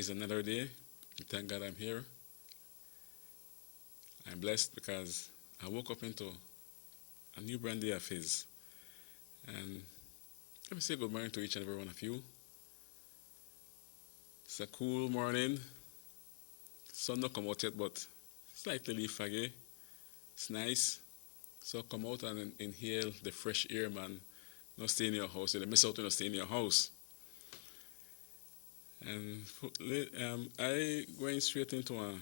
It's another day. Thank God I'm here. I'm blessed because I woke up into a new brand day of His. And let me say good morning to each and every one of you. It's a cool morning. Sun not come out yet, but slightly leaf foggy. It's nice. So come out and inhale the fresh air, man. Not stay in your house. You'll miss out when you stay in your house. And I going straight into a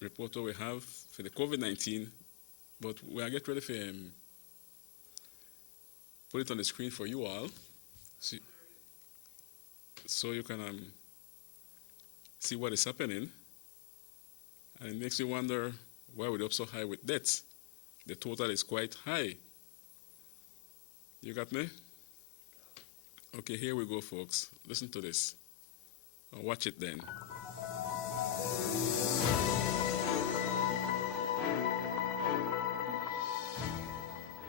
report we have for the COVID-19, but we are get ready for put it on the screen for you all, so you can see what is happening. And it makes you wonder why we're up so high with deaths. The total is quite high. You got me? Okay, here we go, folks. Listen to this. Or watch it then.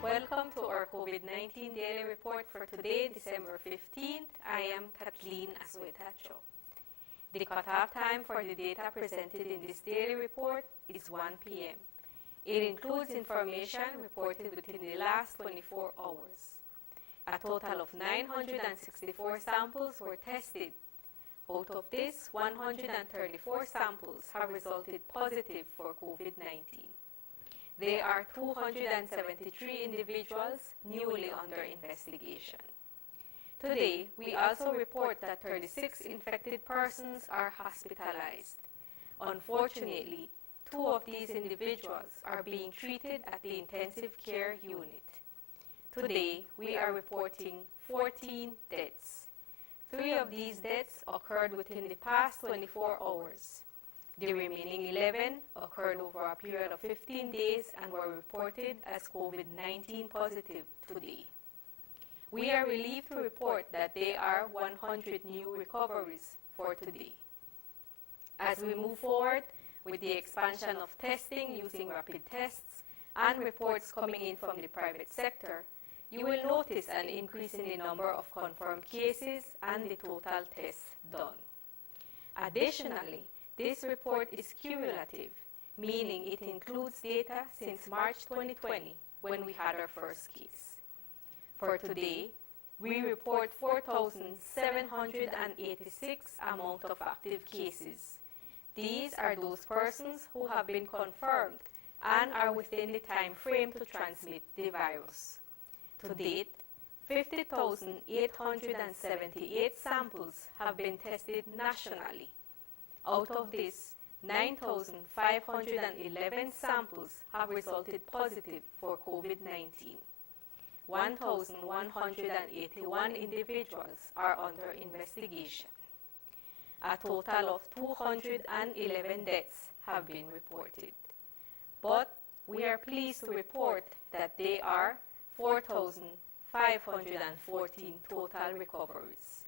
Welcome to our COVID-19 daily report for today, December 15th. I am Kathleen Aswetacho. The cutoff time for the data presented in this daily report is 1 p.m. It includes information reported within the last 24 hours. A total of 964 samples were tested. Out of this, 134 samples have resulted positive for COVID-19. There are 273 individuals newly under investigation. Today, we also report that 36 infected persons are hospitalized. Unfortunately, 2 of these individuals are being treated at the intensive care unit. Today, we are reporting 14 deaths. 3 of these deaths occurred within the past 24 hours. The remaining 11 occurred over a period of 15 days and were reported as COVID-19 positive today. We are relieved to report that there are 100 new recoveries for today. As we move forward with the expansion of testing using rapid tests and reports coming in from the private sector, you will notice an increase in the number of confirmed cases and the total tests done. Additionally, this report is cumulative, meaning it includes data since March 2020 when we had our first case. For today, we report 4,786 amount of active cases. These are those persons who have been confirmed and are within the time frame to transmit the virus. To date, 50,878 samples have been tested nationally. Out of this, 9,511 samples have resulted positive for COVID-19. 1,181 individuals are under investigation. A total of 211 deaths have been reported. But we are pleased to report that there are 4,514 total recoveries.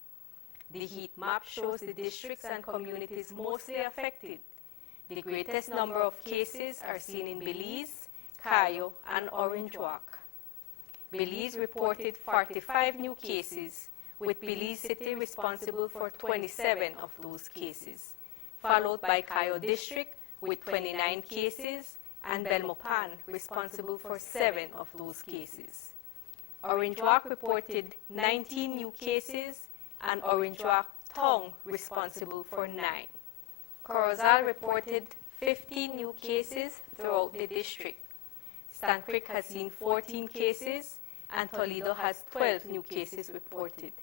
The heat map shows the districts and communities mostly affected. The greatest number of cases are seen in Belize, Cayo, and Orange Walk. Belize reported 45 new cases, with Belize City responsible for 27 of those cases, followed by Cayo District with 29 cases, and Belmopan responsible for 7 of those cases. Orange Walk reported 19 new cases, and Orange Walk Town responsible for 9. Corozal reported 15 new cases throughout the district. Stan Creek has seen 14 cases, and Toledo has 12 new cases reported.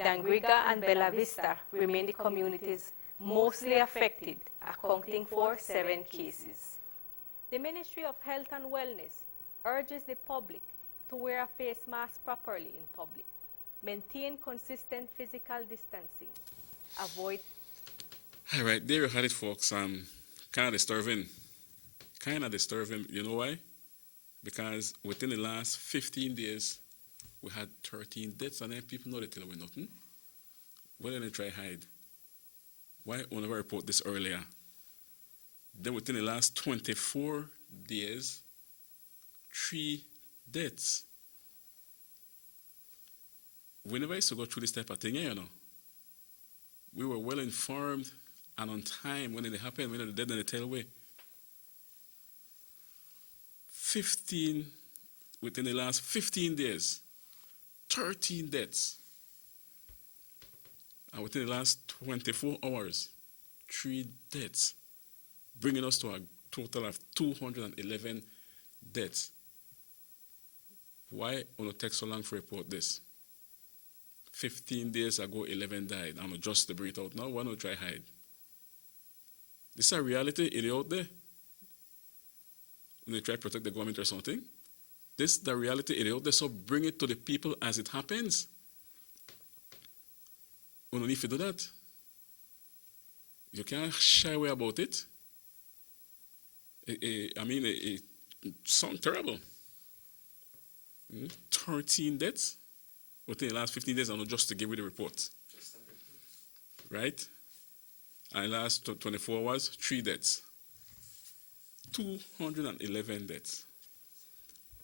Dangriga and Bella Vista remain the communities mostly affected, accounting for 7 cases. The Ministry of Health and Wellness urges the public to wear a face mask properly in public, maintain consistent physical distancing, avoid... All right, there you had it, folks. Kind of disturbing. You know why? Because within the last 15 days, we had 13 deaths, and then people know they tell me nothing. Why didn't they try hide? Why won't I report this earlier? Then within the last 24 days, 3 deaths. We never used to go through this type of thing, you know. We were well informed and on time when it happened, when it dead in the tailway. 15, within the last 15 days, 13 deaths. And within the last 24 hours, 3 deaths, bringing us to a total of 211 deaths. Why will it take so long to report this? 15 days ago, 11 died. I'm just to bring it out now. Why not try hide? This is a reality. It is out there. When they try to protect the government or something. This is the reality. It is out there. So bring it to the people as it happens. We don't need to do that. You can't shy away about it. It sounds terrible. 13 deaths within the last 15 days, and not just to give you the report. Right? And last 24 hours, 3 deaths. 211 deaths.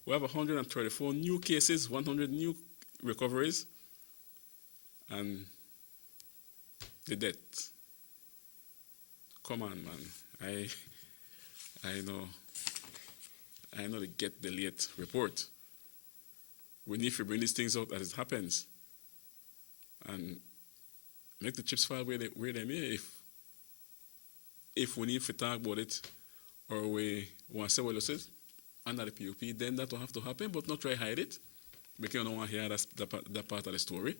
We have 134 new cases, 100 new recoveries, and the deaths. Come on, man. I know they get the late report. We need to bring these things out as it happens. And make the chips fall where they may. If we need to talk about it, or we want to say, well, listen, under the PUP, then that will have to happen, but not try to hide it. Because you don't want to hear that part of the story.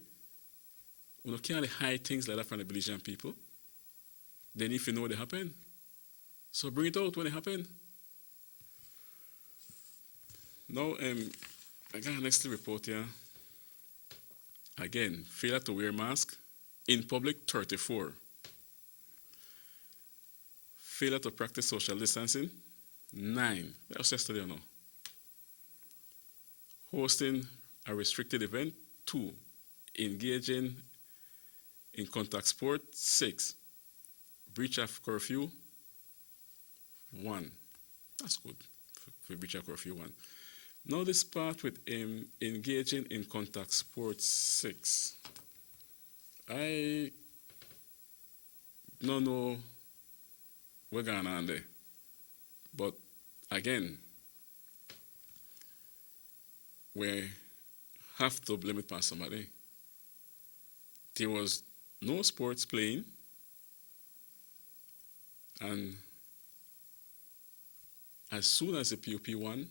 We can't hide things like that from the belligerent people. Then if you know they happen, so bring it out when it happen. Now, I got a next report here. Again, failure to wear mask in public, 34. Failure to practice social distancing, 9. That was yesterday or no? Hosting a restricted event, 2. Engaging in contact sport, 6. Breach of curfew, 1. That's good for breach of curfew, 1. Now this part with engaging in contact sports, 6. I don't know what's going on there. But again, we have to blame it on somebody. There was no sports playing, and as soon as the PUP won,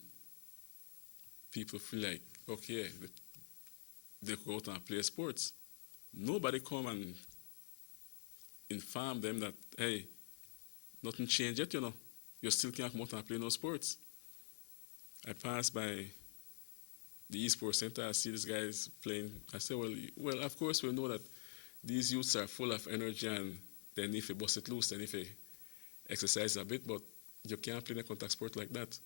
people feel like, okay, they go out and play sports. Nobody come and inform them that, hey, nothing changed yet, you know. You still can't come out and play no sports. I passed by the eSports Center, I see these guys playing. I say, well, of course we know that these youths are full of energy and they need to bust it loose, they need to exercise a bit, but you can't play in a contact sport like that.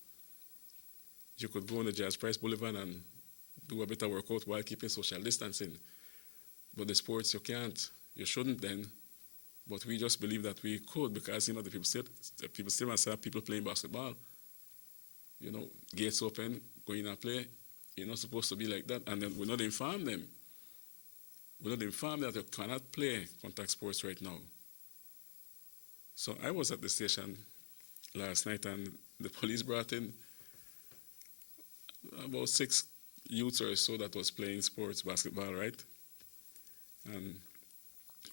You could go on the Jazz Price Boulevard and do a bit of workout while keeping social distancing. But the sports, you can't. You shouldn't then. But we just believe that we could because, you know, the people still must have people playing basketball. You know, gates open, going and play. You're not supposed to be like that. And then we're not inform them. We're not informed that you cannot play contact sports right now. So I was at the station last night and the police brought in about 6 youths or so that was playing sports, basketball, right? And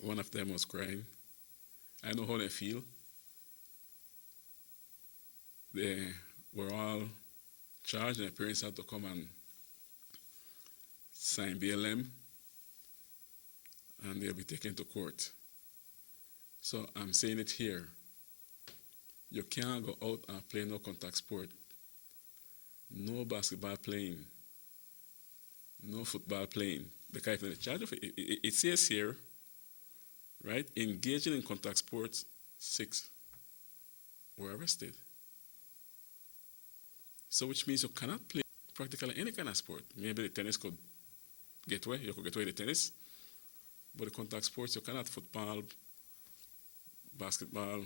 one of them was crying. I know how they feel. They were all charged and their parents had to come and sign BLM and they'll be taken to court. So I'm saying it here. You can't go out and play no contact sport. No basketball playing. No football playing. Because if they're in charge of it, it says here, right? Engaging in contact sports, 6 were arrested. So which means you cannot play practically any kind of sport. Maybe the tennis could get away. You could get away with the tennis. But the contact sports, you cannot. Football, basketball,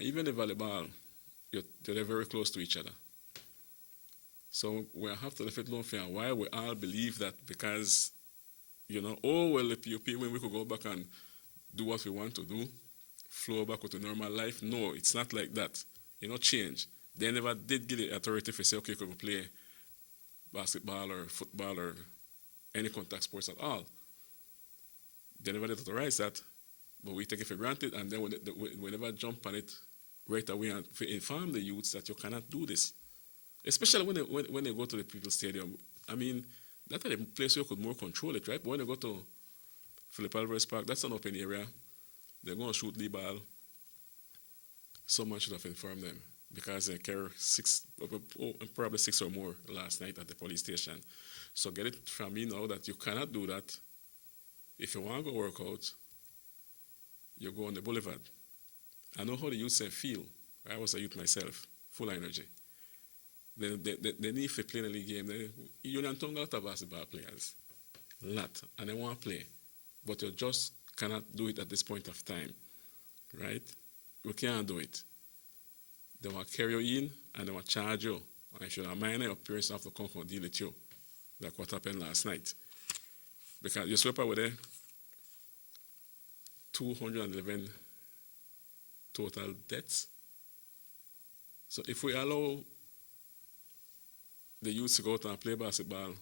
even the volleyball, they're very close to each other. So we have to leave it alone for a while. We all believe that because, you know, oh, well, the PUP, when we could go back and do what we want to do, flow back with a normal life. No, it's not like that. You know, change. They never did give the authority to say, okay, could we play basketball or football or any contact sports at all. They never did authorize that, but we take it for granted, and then we never jump on it right away and inform the youths that you cannot do this. Especially when they go to the People's Stadium. I mean, that's a place where you could more control it, right? But when they go to Philip Alvarez Park, that's an open area. They're going to shoot the ball. Someone should have informed them because they carry probably six or more last night at the police station. So get it from me now that you cannot do that. If you want to go work out, you go on the boulevard. I know how the youth feel. I was a youth myself, full of energy. They need to play in a league game. Union Town got a lot of basketball players. A lot. And they want to play. But you just cannot do it at this point of time. Right? We can't do it. They want to carry you in and they want to charge you. And if you're a minor, your parents have to come and deal with you. Like what happened last night. Because you swept over there 211 total deaths. So if we allow the youth to go out and play basketball,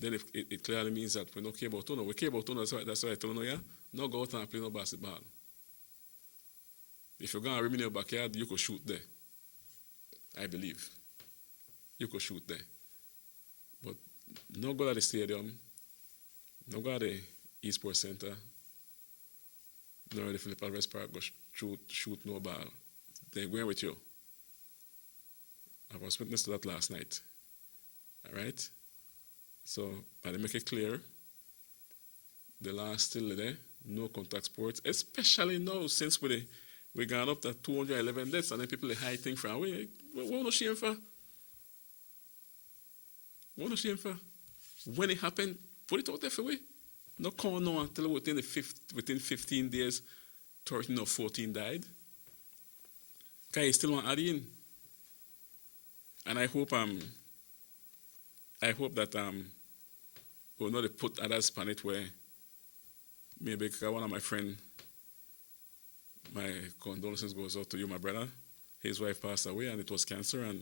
then it clearly means that we don't care about Tono. We care about Tono, that's why I told you, yeah? No go out and play no basketball. If you're going to remain in your backyard, you could shoot there. I believe. You could shoot there. But no go to the stadium, no go to the Eastport Center, nor the Philip Alvarez Park, go shoot no ball. They're going with you. I was witness to that last night. All right? So, I make it clear, the law is still there, no contact sports, especially now since we gone up to 211 deaths and then people are hiding from. What no shame for? What no shame for? When it happened, put it out there for we. No come no until within 15 days, 13 or 14 died. Because you still want to add in. And I hope that we'll not put others on it where maybe one of my friend, my condolences goes out to you, my brother. His wife passed away and it was cancer, and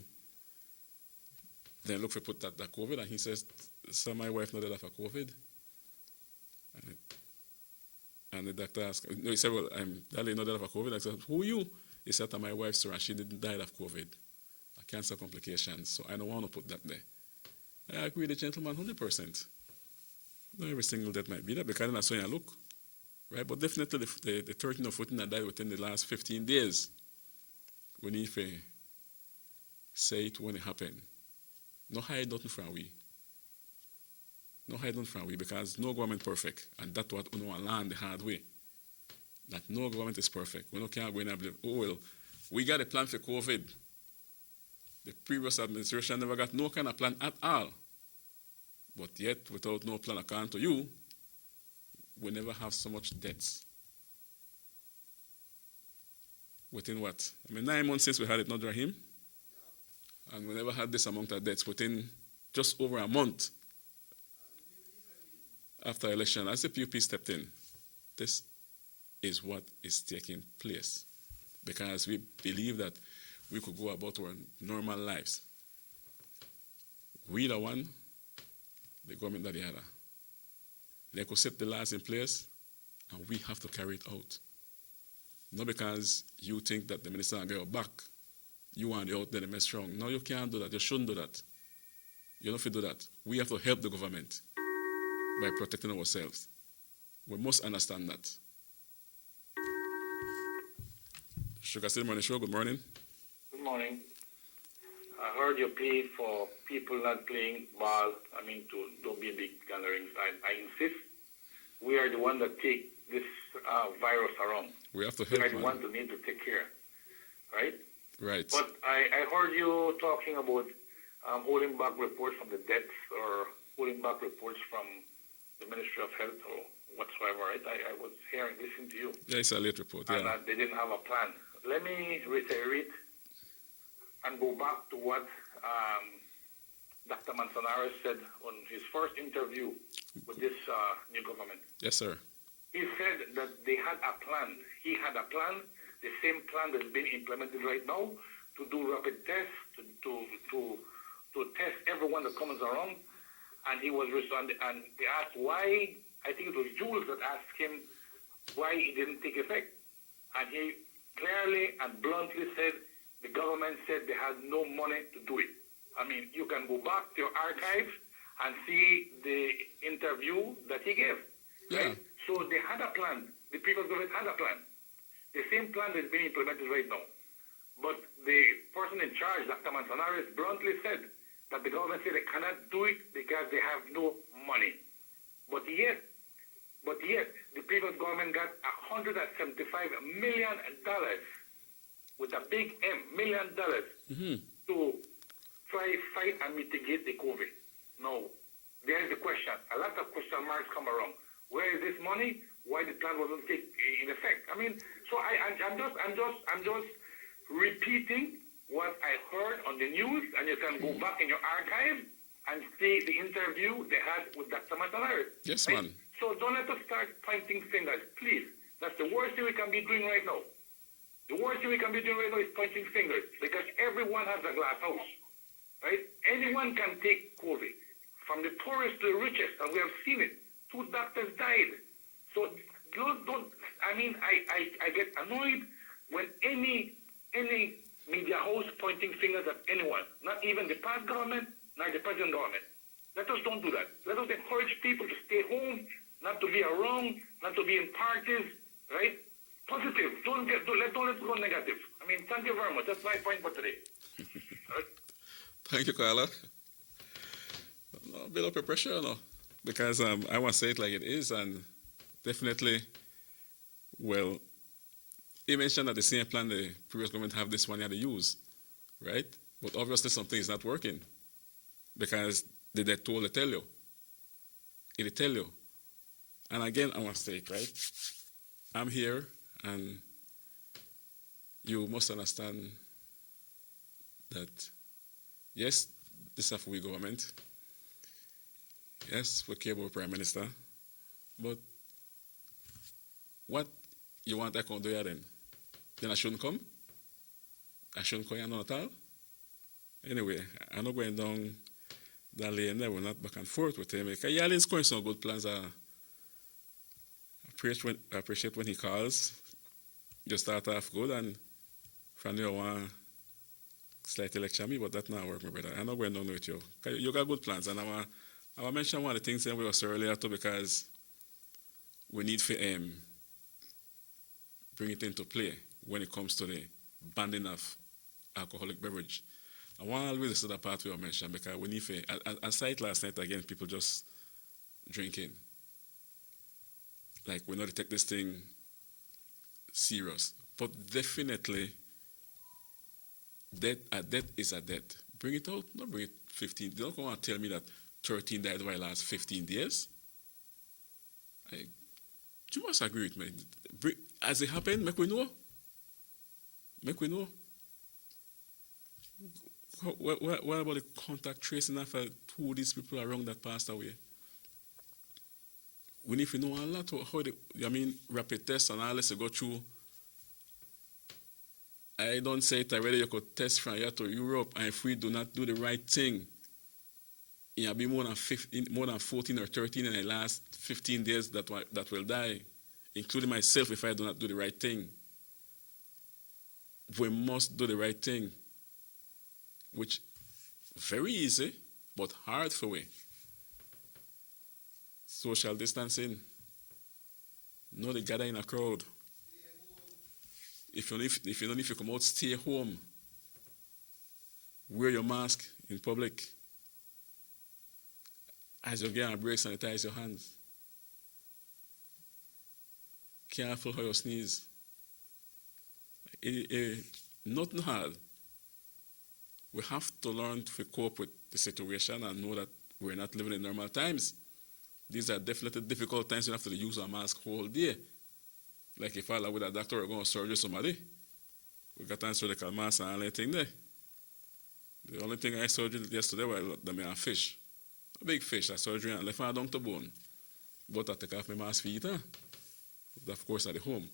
then look for put that COVID, and he says, "Sir, my wife not dead of COVID." And the doctor asked, no, he said, "Well, I'm darling, not dead of COVID." I said, "Who are you?" He said, "My wife, sir, and she didn't die of COVID, a cancer complications. So I don't want to put that there." I agree with the gentleman 100%. Not every single death might be there because that's how you look. Right? But definitely the 13 or 14 that died within the last 15 days, we need to say it when it happened. No hide nothing from we. No hide nothing from we because no government perfect. And that's what we want to learn the hard way. That no government is perfect. We can't go in and believe, oh well, we got a plan for COVID. The previous administration never got no kind of plan at all. But yet, without no plan according to you, we never have so much debts. Within what? 9 months since we had it, not Rahim? And we never had this amount of debts within just over a month after election. As the PUP stepped in, this is what is taking place. Because we believe that we could go about our normal lives. We the one, the government the other. They could set the laws in place, and we have to carry it out. Not because you think that the minister will get your back. You want the out there to mess strong. No, you can't do that. You shouldn't do that. You don't have to do that. We have to help the government by protecting ourselves. We must understand that. SugarCity MorningShow, good morning. Good morning. I heard your plea for people not playing ball, to don't be in big gatherings. I insist we are the one that take this virus around. We have to help. We are the one that need to take care, right? Right. But I heard you talking about holding back reports from the deaths or holding back reports from the Ministry of Health or whatsoever, right? I was listening to you. Yeah, it's a late report, and yeah. They didn't have a plan. Let me reiterate and go back to what Dr. Manzanares said on his first interview with this new government. Yes, sir. he said that they had a plan. He had a plan, the same plan that's being implemented right now, to do rapid tests, to test everyone that comes around. And he was responding, and they asked why. I think it was Jules that asked him why it didn't take effect. And he clearly and bluntly said the government said they had no money to do it. I mean, you can go back to your archives and see the interview that he gave. Yeah. Right? So they had a plan. The previous government had a plan. The same plan that's being implemented right now. But the person in charge, Dr. Manzanares, bluntly said that the government said they cannot do it because they have no money. But yet, the previous government got $175 million with a big M, $million, to try, fight, and mitigate the COVID. Now, there's the question. A lot of question marks come around. Where is this money? Why the plan wasn't take in effect? I mean, so I'm just repeating what I heard on the news, and you can go back in your archive and see the interview they had with Dr. Manzanares. Yes, right? man. So don't let us start pointing fingers, please. That's the worst thing we can be doing right now. The worst thing we can be doing right now is pointing fingers, because everyone has a glass house, right? Anyone can take COVID, from the poorest to the richest, and we have seen it. 2 doctors died. So don't I mean, I get annoyed when any media house pointing fingers at anyone, not even the past government, not the present government. Let us don't do that. Let us encourage people to stay home, not to be around, not to be in parties, right? Positive. Let's go negative. I mean, thank you very much. That's my point for today. Right? Thank you, Carla. No, build up your pressure, no, because I want to say it like it is, and definitely, well, he mentioned that the same plan the previous government have this one year to use, right? But obviously something is not working, because they told to tell you. It'll tell you. And again, I want to say it, right? I'm here, and you must understand that, yes, this is a free government. Yes, we care about Prime Minister. But what you want I can do here then? Then I shouldn't come? I shouldn't come here none at all? Anyway, I'm not going down that lane there. We're not back and forth with him. Because he always going some good plans. I appreciate when he calls. You start off good, and from there want slightly lecture me, but that not work, my brother. I'm not going down with you. You got good plans, and I will mention one of the things that we were saying earlier too, because we need to bring it into play when it comes to the banning of alcoholic beverage. I want to always say that part we mentioned, because we need to, I saw it last night again, people just drinking. Like, we know to take this thing serious. But definitely, a death is a death. Bring it out, not bring it 15. They don't want to tell me that 13 died over the last 15 days. You must agree with me. As it happened, make we know. Make we know. What about the contact tracing of who these people around that passed away? We need to know a lot of how rapid tests and all this to go through. I don't say it already, you could test from here to Europe, and if we do not do the right thing, it'll be more than 14 or 13 in the last 15 days that will die, including myself if I do not do the right thing. We must do the right thing, which very easy, but hard for we. Social distancing. No, they gather in a crowd. If you don't need to come out, stay home. Wear your mask in public. As you get on a break, sanitize your hands. Careful how you sneeze. Nothing hard. We have to learn to cope with the situation and know that we're not living in normal times. These are definitely difficult times. You have to use a mask all day. Like if I with a doctor or going to surgery somebody, we got on surgical mask and everything there. The only thing I surgery yesterday was a fish. A big fish, a surgery, and left my down to bone. But I take off my mask for eating. of course, at the home.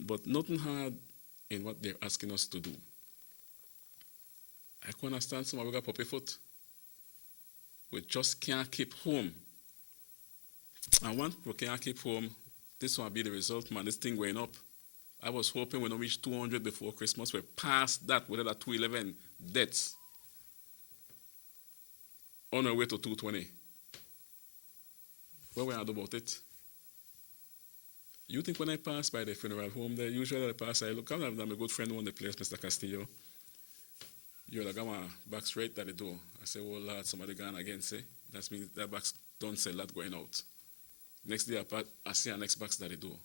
But nothing hard in what they're asking us to do. I can understand some of we got puppy foot. We just can't keep home. And once we can't keep home, this will be the result, man. This thing going up. I was hoping we don't reach 200 before Christmas. We're past that with that 211 deaths. On our way to 220. What we are do about it? You think when I pass by the funeral home there, usually I pass, I look, I'm a good friend who owned the place, Mr. Castillo. You're like, I'm back straight at the door. I say, oh Lord, somebody gone again, say. That means that box don't sell that going out. Next day I see a next box at the door.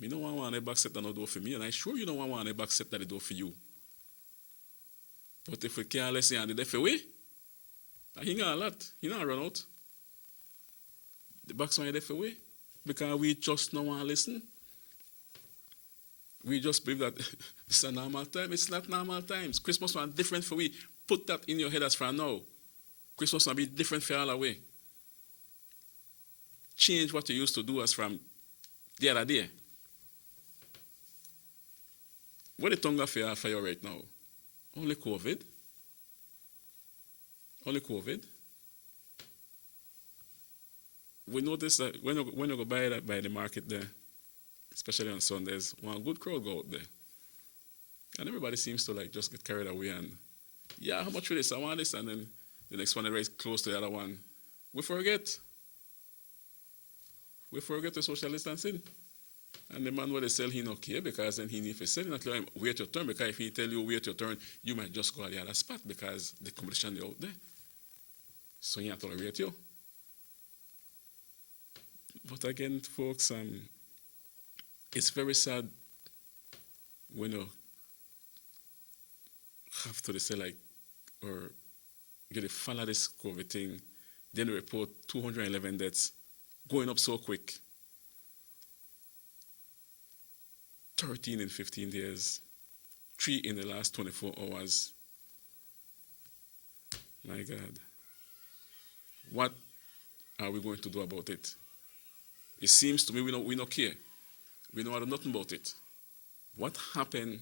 Me no want a box set at the door for me, and I sure you don't want a box set at the door for you. But if we careless and the deaf away, he got a lot. He not run out. The box one deaf away. Because we just don't want to listen. We just believe that it's a normal time. It's not normal times. Christmas will be different for we. Put that in your head as for now. Christmas will be different for all the way. Change what you used to do as from the other day. What the tongue for you right now? Only COVID. Only COVID. We notice that when you go by the market there, especially on Sundays, one good crowd go out there. And everybody seems to like just get carried away and, yeah, how much for this? I want this. And then the next one they raise close to the other one. We forget the social distancing. And the man where they sell, he not care because then he need to sell. Not let him wait your turn, because if he tell you wait your turn, you might just go at the other spot because the competition is out there. So he can't tolerate you. But again, folks, it's very sad when you have to say like, or get a follow this COVID thing, then report 211 deaths, going up so quick. 13 in 15 days, 3 in the last 24 hours. My God. What are we going to do about it? It seems to me we don't care. We know nothing about it. What happened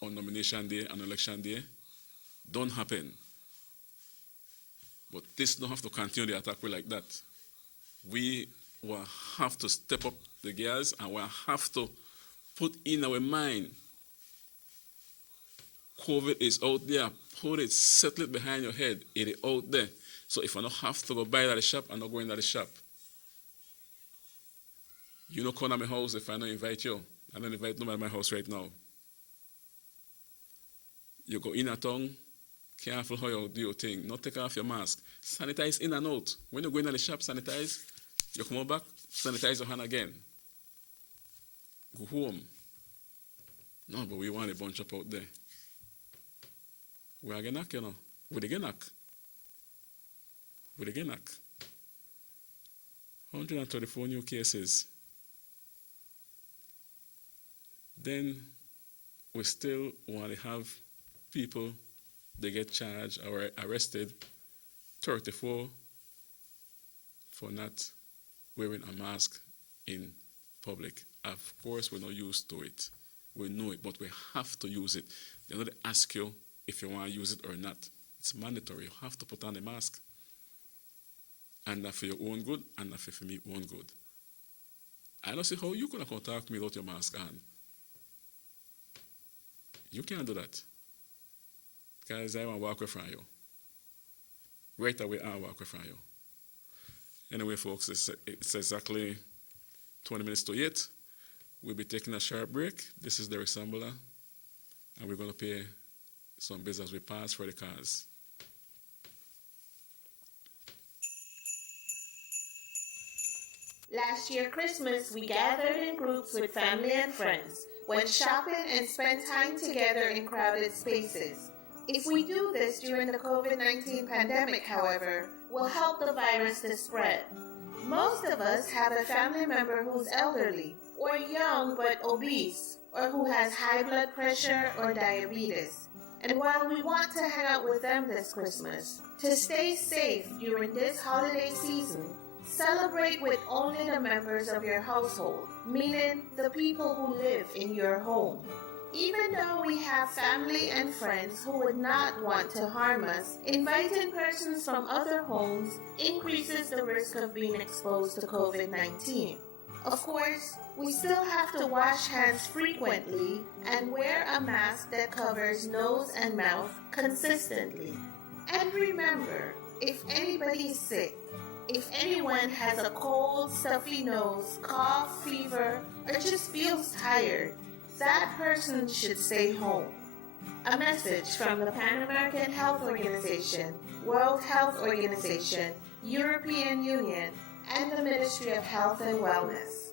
on nomination day and election day don't happen. But this don't have to continue the attack like that. We will have to step up the gears and we'll have to put in our mind COVID is out there. Put it, settle it behind your head. It is out there. So if I don't have to go buy it at the shop, I'm not going to the shop. You don't come to my house if I don't invite you. I don't invite nobody to my house right now. You go in a town, careful how you do your thing. Not take off your mask. Sanitize in and out. When you go in the shop, sanitize. You come back, sanitize your hand again. Go home. No, but we want a bunch up out there. We are going to knock, you know. We're going to knock. 134 new cases. Then we still want to have people, they get charged or arrested, 34 for not wearing a mask in public. Of course, we're not used to it. We know it, but we have to use it. They're not ask you if you want to use it or not. It's mandatory. You have to put on a mask. And that for your own good, and that for me own good. I don't see how you can contact me without your mask on. You can't do that. Because I want to walk away from you. Right away, I walk away from you. Anyway, folks, it's exactly 20 minutes to 8. We'll be taking a short break. This is Derek Sambola. And we're going to pay some bills as we pass for the cars. Last year Christmas, we gathered in groups with family and friends, went shopping and spent time together in crowded spaces. If we do this during the COVID-19 pandemic, however, we'll help the virus to spread. Most of us have a family member who's elderly, or young but obese, or who has high blood pressure or diabetes. And while we want to hang out with them this Christmas, to stay safe during this holiday season, celebrate with only the members of your household, meaning the people who live in your home. Even though we have family and friends who would not want to harm us, inviting persons from other homes increases the risk of being exposed to COVID-19. Of course, we still have to wash hands frequently and wear a mask that covers nose and mouth consistently. And remember, if anybody is sick, if anyone has a cold, stuffy nose, cough, fever, or just feels tired, that person should stay home. A message from the Pan American Health Organization, World Health Organization, European Union, and the Ministry of Health and Wellness.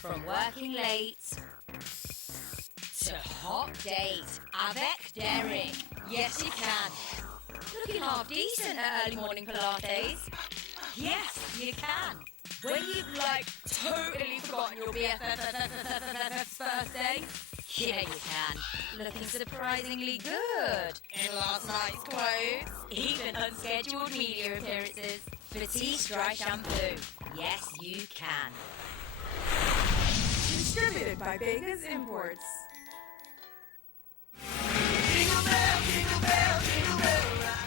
From working late to hot date avec Derek. Yes, you can. Looking half decent at early morning Pilates. Yes, you can. When you've totally forgotten your BFF's birthday. Yeah, you can. Looking surprisingly good in last night's clothes. Even unscheduled media appearances. Batiste Dry Shampoo. Yes, you can. Distributed by Vegas Imports.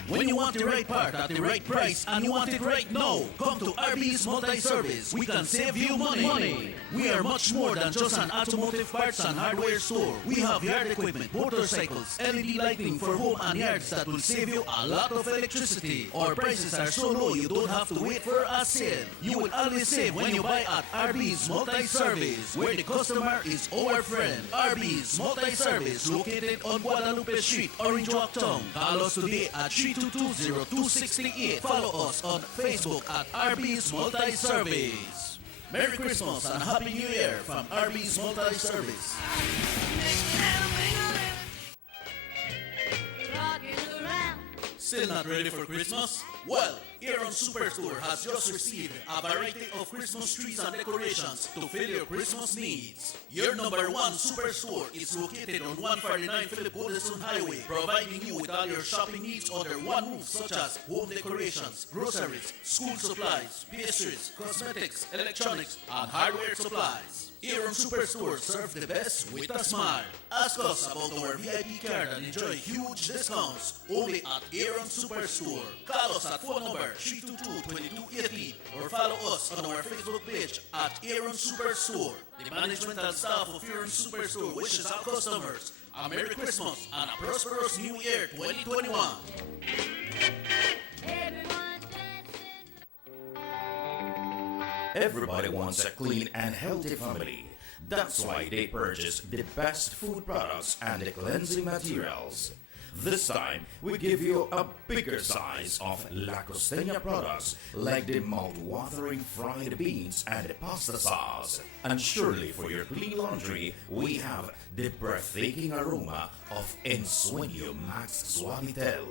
When you want the right part at the right price and you want it right now, come to RB's Multi-Service. We can save you money. We are much more than just an automotive parts and hardware store. We have yard equipment, motorcycles, LED lighting for home and yards that will save you a lot of electricity. Our prices are so low you don't have to wait for a sale. You will always save when you buy at RB's Multi-Service, where the customer is our friend. RB's Multi-Service, located on Guadalupe Street, Orange Walk Town. Call us today at 322-0268. Follow us on Facebook at RB's Multi-Service. Merry Christmas and Happy New Year from RB's Multi-Service. Still not ready for Christmas? Well, Aaron Superstore has just received a variety of Christmas trees and decorations to fill your Christmas needs. Your number one superstore is located on 149 Philip Goldstone Highway, providing you with all your shopping needs under one roof, such as home decorations, groceries, school supplies, pastries, cosmetics, electronics, and hardware supplies. Aaron Superstore serves the best with a smile. Ask us about our VIP card and enjoy huge discounts only at Aaron Superstore. Call us at phone number 322-2280 or follow us on our Facebook page at Aaron Superstore. The management and staff of Aaron Superstore wishes our customers a Merry Christmas and a prosperous New Year 2021. Everybody wants a clean and healthy family. That's why they purchase the best food products and the cleansing materials. This time, we give you a bigger size of La Costeña products like the mouth-watering fried beans and the pasta sauce. And surely for your clean laundry, we have the breathtaking aroma of Ensueño Max Suavitel.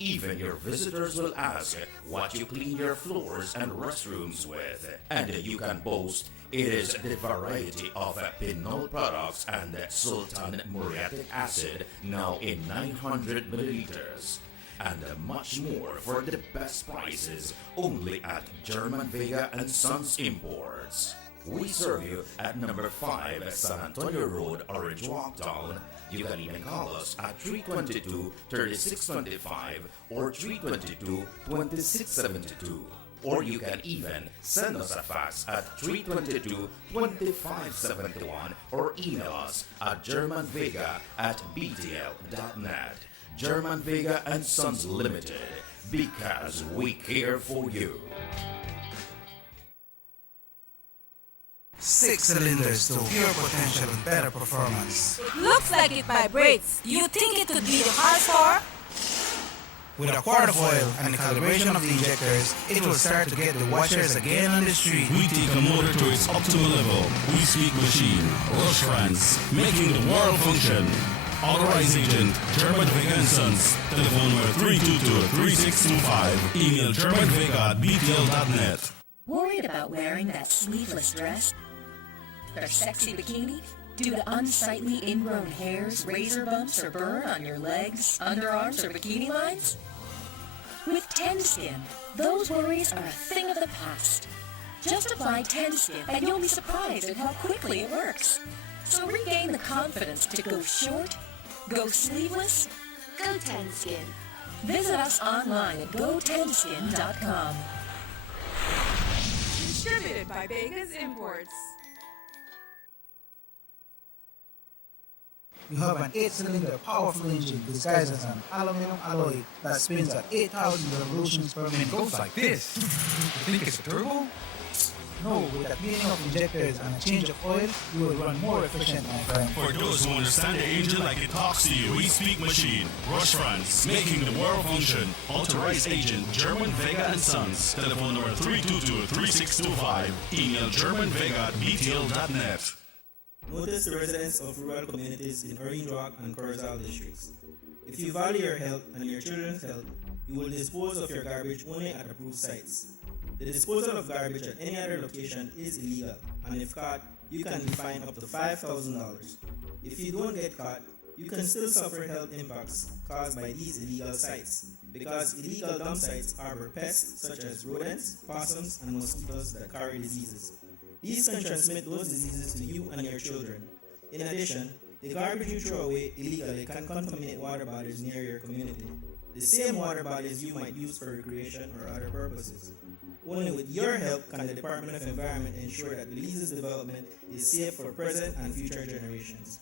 Even your visitors will ask what you clean your floors and restrooms with. And you can boast it is the variety of Pinol products and Sultan muriatic acid, now in 900 milliliters. And much more for the best prices only at German Vega and Sons Imports. We serve you at number 5 San Antonio Road, Orange Walk Town. You can even call us at 322-3625 or 322-2672. Or you can even send us a fax at 322-2571 or email us at germanvega@btl.net. German Vega and Sons Limited, because we care for you. 6 cylinders to pure potential and better performance. Looks like it vibrates. You think it could be the horsepower? With a quart of oil and the calibration of the injectors, it will start to get the watchers again on the street. We take a motor to its optimal level. We speak machine, Rush France, making the world function. Authorized agent, German Vega and Sons. Telephone number 322-3625. Email germanvega@btl.net. Worried about wearing that sleeveless dress or sexy bikini? Due to unsightly ingrown hairs, razor bumps, or burn on your legs, underarms, or bikini lines? With Tenskin, those worries are a thing of the past. Just apply Tenskin and you'll be surprised at how quickly it works. So regain the confidence to go short, go sleeveless, Go Tenskin. visit us online at gotenskin.com. Distributed by Vegas Imports. You have an 8-cylinder powerful engine disguised as an aluminum alloy that spins at 8,000 revolutions per minute. Goes like this. You think it's a turbo? No, with a cleaning of injectors and a change of oil, you will run more efficient, my friend. For those who understand the engine like it talks to you, we speak machine, Rush France, making the world function. Authorized agent, German Vega and Sons. Telephone number 322-3625. Email germanvega@btl.net. Notice the residents of rural communities in Orange Rock and Corozal districts. If you value your health and your children's health, you will dispose of your garbage only at approved sites. The disposal of garbage at any other location is illegal, and if caught, you can be fined up to $5,000. If you don't get caught, you can still suffer health impacts caused by these illegal sites, because illegal dump sites harbor pests such as rodents, possums, and mosquitoes that carry diseases. These can transmit those diseases to you and your children. In addition, the garbage you throw away illegally can contaminate water bodies near your community, the same water bodies you might use for recreation or other purposes. Only with your help can the Department of Environment ensure that Belize's development is safe for present and future generations.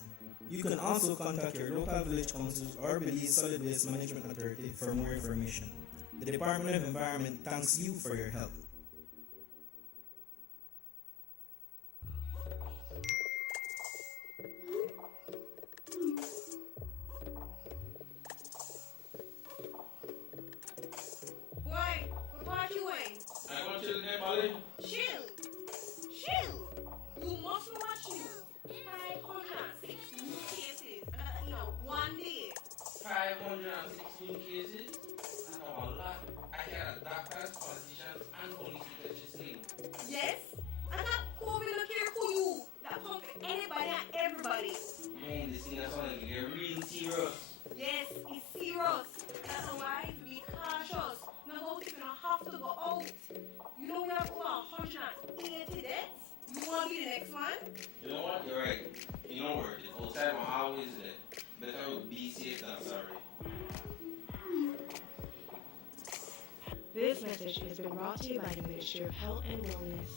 You can also contact your local village councils or Belize Solid Waste Management Authority for more information. The Department of Environment thanks you for your help. Chill! Chill! You must know what chill. 506 new cases in one day. 506 new cases? That's a lot. I hear that doctors, politicians, and police legislate. Yes? And that COVID don't care who you. That punk anybody and everybody. Man, this thing is like get real serious. Yes, it's serious. That's why be cautious. No go if you don't have to go out. You know we have over 180 deaths. You want to be the next one? You know what? You're right. You know what? Outside I'm always dead. Better be safe than sorry. This message has been brought to you by the Ministry of Health and Wellness.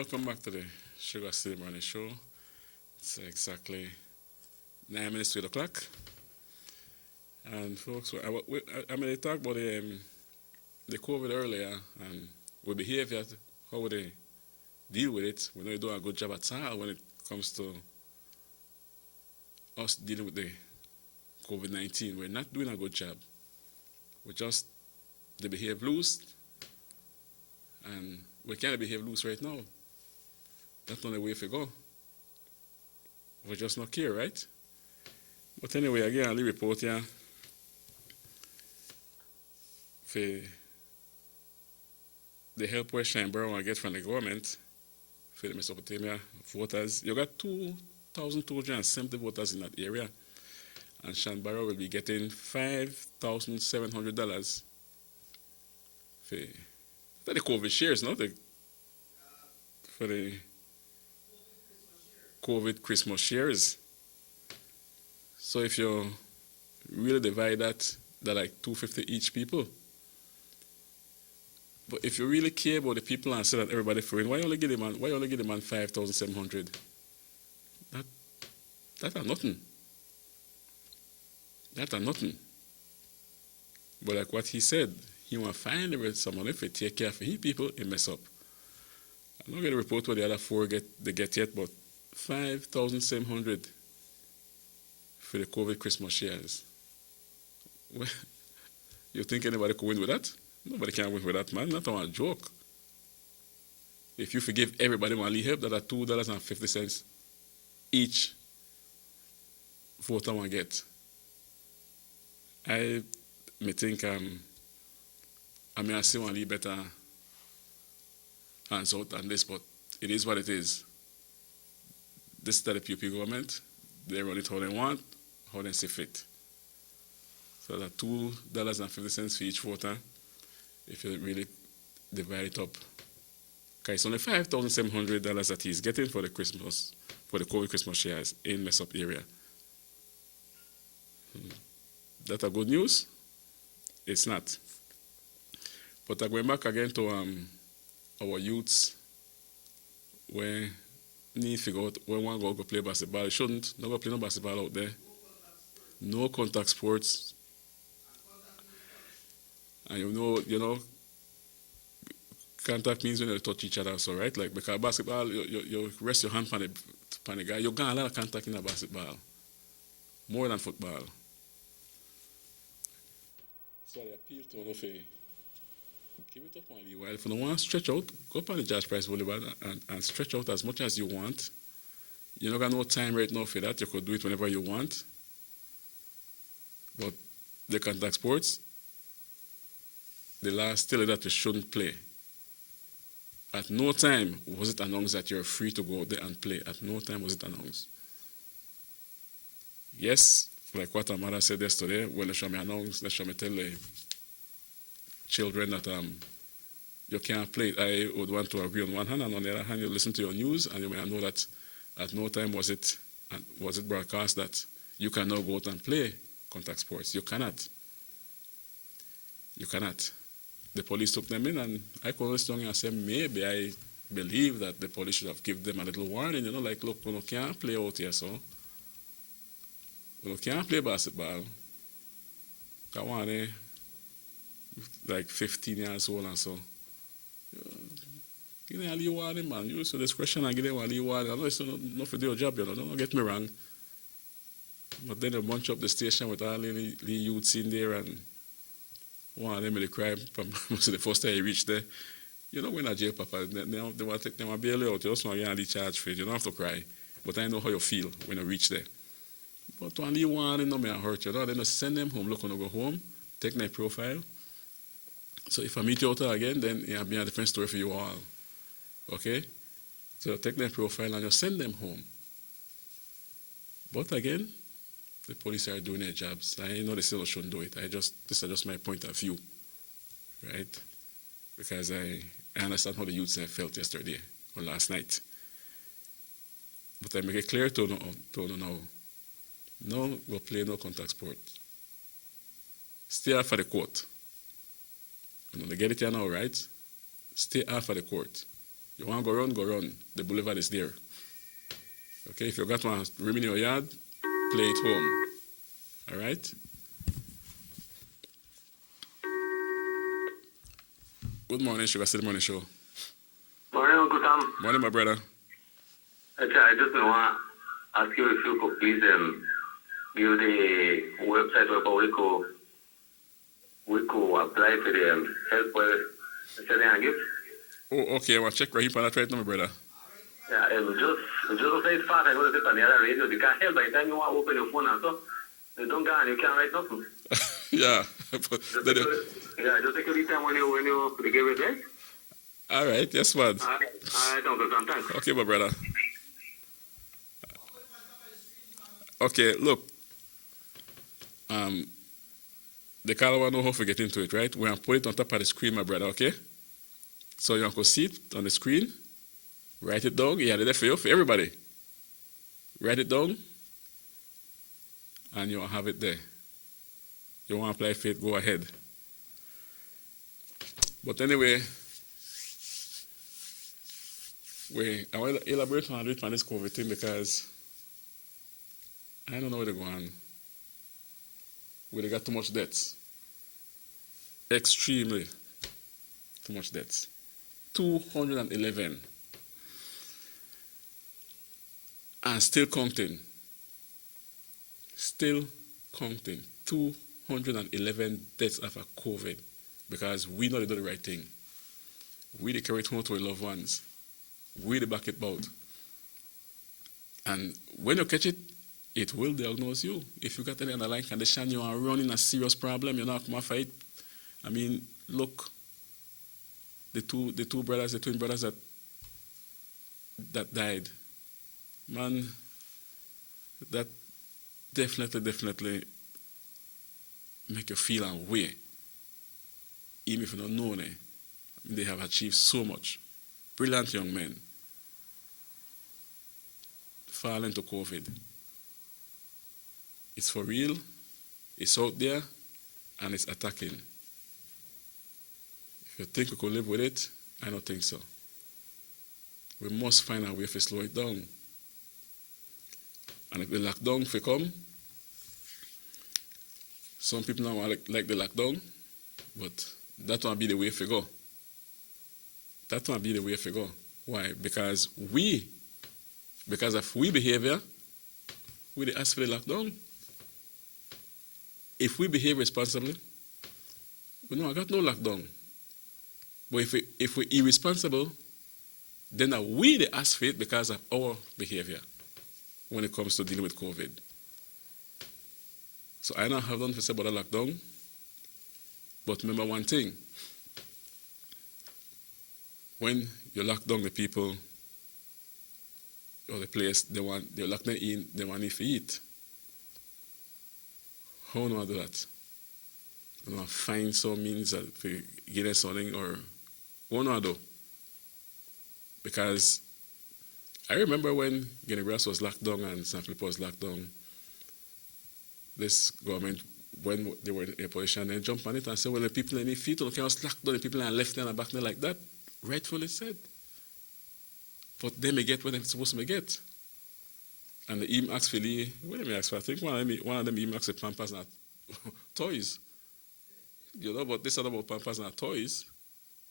welcome back to the SugarCity Morning Show. It's exactly 9 minutes to 8 o'clock. And folks, they talked about the COVID earlier and with behavior, how would they deal with it? We know they do a good job at all when it comes to us dealing with the COVID-19. We're not doing a good job. They behave loose, and we can't behave loose right now. That's not the way to go. We just not care, right? But anyway, again, I'll report here for the help where Shineborough will get from the government for the Mesopotamia voters. You got 2,270 voters in that area, and Shineborough will be getting $5,700 for the COVID shares, no? For the COVID Christmas shares. So if you really divide that, they're like $250 each people. But if you really care about the people and say that everybody free, why only give them man 5,700? That are nothing. That are nothing. But like what he said, he want to find some money to take care of his people, he mess up. I'm not going to report what the other four get yet, but 5,700 for the COVID Christmas shares. Well, you think anybody could win with that? Nobody can win with that, man. Not a joke. If you forgive everybody monthly help, that are $2.50 each voter one get. I think I see one better hands out on this, but it is what it is. This is the PUP government. They run it how they want, how they see fit. So that $2.50 for each voter, if you really divide it up. Okay, it's only $5,700 that he's getting for the COVID Christmas shares in Mess Up area. That a good news? It's not. But going back again to our youths, where need to figure out when one go play basketball. You shouldn't. Not go play no basketball out there. No contact sports. And you know, contact means when you touch each other, so right? Like because basketball, you rest your hand on the guy. You got a lot of contact in a basketball, more than football. So I appeal to all of you. Give it up on you. While if you don't want to stretch out, go up on the Judge Price Boulevard and stretch out as much as you want. You don't got no time right now for that. You could do it whenever you want. But the contact sports, the last tell you that you shouldn't play. At no time was it announced that you're free to go out there and play. At no time was it announced. Yes, like what our mother said yesterday, when they should me announce, they should me tell the children that you can't play. I would want to agree on one hand, and on the other hand, you listen to your news, and you may know that at no time was it broadcast that you can now go out and play contact sports. You cannot. You cannot. The police took them in, and I could listen and say, maybe I believe that the police should have given them a little warning, like, look, we can't play out here, so. We can't play basketball. Come on, like 15 years old and so. Give them all you want, man. Use your discretion and give them all you want. I know it's not for your job, don't get me wrong. But then they bunch up the station with all the youths in there, and one of them will cry from the first time you reach there. We're not jail, Papa. They want to take them a bail out. You just want to get charge for it. You don't have to cry. But I know how you feel when you reach there. But when you want, no may hurt you. Then you send them home. Look, when you go home, take my profile. So if I meet you out there again, then it'll be a different story for you all. Okay? So take their profile and you send them home. But again, the police are doing their jobs. I know they still shouldn't do it. This is just my point of view. Right? Because I understand how the youths felt yesterday or last night. But I make it clear to now. No, we'll play no contact sport. Stay off of the court. They get it here now, right? Stay off of the court. You want to go run. The boulevard is there. Okay, if you got one room in your yard, play it home. All right? Good morning, SugarCity Morning Show. Morning, Uncle Tom. Morning, my brother. Actually, I just want to ask you if you could please give the website where we could apply for the help where they give. Oh, okay. Well, check right here for that right now, my brother. Yeah, just say it's fast. I go to sit on the other radio. They can't help by the time you want to open your phone and so. They don't go and you can't write nothing. Yeah. Just take your time when you give it, right? All right. Yes, man. All right, Uncle Tom. Thanks. Okay, my brother. Okay, look. The caller want to know how to get into it, right? We're going to put it on top of the screen, my brother, okay? So you want to see it on the screen, write it down. Yeah, they're for you, for everybody. Write it down, and you'll have it there. You want to apply for it, go ahead. But anyway, I want to elaborate on it on this COVID thing because I don't know where they're going. Where they got too much debts. Extremely too much debts. 211. And still counting. Still counting. 211 deaths after COVID. Because we know they do the right thing. We they carry it home to our loved ones. We they back it out. And when you catch it, it will diagnose you. If you got any underlying condition, you are running a serious problem, you're not come for it. I mean, look, the twin brothers that died, man, that definitely make you feel a way. Even if you don't know them, they have achieved so much. Brilliant young men fall into COVID. It's for real, it's out there, and it's attacking. If you think we could live with it, I don't think so. We must find a way to slow it down. And if the lockdown will come, some people don't like the lockdown, but that won't be the way to go. That won't be the way to go. Why? Because of we behavior, we ask for the lockdown. If we behave responsibly, we know I got no lockdown. But if we're irresponsible, then we the ask for it because of our behavior when it comes to dealing with COVID. So I don't have nothing to say about the lockdown. But remember one thing. When you lock down the people or the place, they lock them in, they want to eat. How do I do that? You know, find some means to get them something, or what do I do? Because I remember when Guinea-Brass was locked down and San Felipe was locked down, this government, when they were in a position, they jumped on it and said, well, the people in the feet don't care what's locked down, the people and left there and back there like that. Rightfully said. But they may get what they're supposed to get. And the even asked for the, what did they ask for? I think one of them even asked for Pampers and toys. You know, but this is not about Pampers and toys.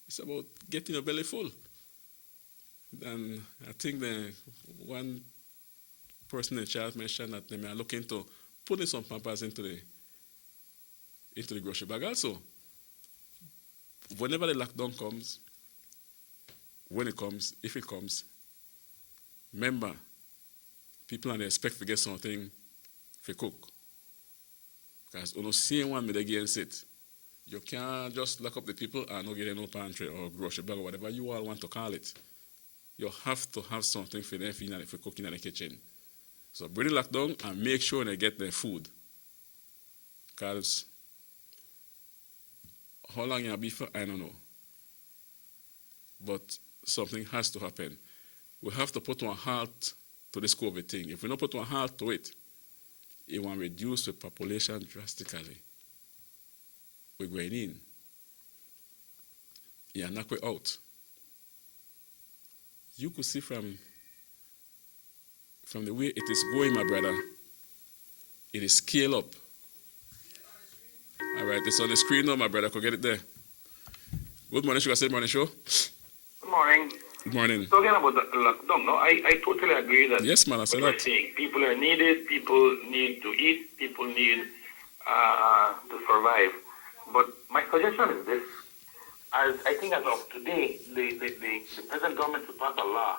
It's about getting your belly full. And I think the one person in charge mentioned that they may look into putting some Pampers into the grocery bag also. Whenever the lockdown comes, when it comes, if it comes, remember, people and they expect to get something for cook. Because you don't see one with against it. You can't just lock up the people and not get no pantry or grocery bag or whatever you all want to call it. You have to have something for them for cooking in the kitchen. So bring the lockdown and make sure they get their food. Because how long you'll be for, I don't know. But something has to happen. We have to put one halt to this COVID thing. If we don't put one halt to it, it will reduce the population drastically. We're going in. Yeah, knock it out. you could see from the way it is going, my brother, it is scale up. All right, it's on the screen now, my brother. Could get it there. Good morning, SugarCity Morning Show. Good morning. Good morning. Talking about the lockdown, no, I totally agree that Yes, man, I said what that. you're saying. People are needed, people need to eat, people need to survive. But my suggestion is this. As I think as of today, the present government should pass a law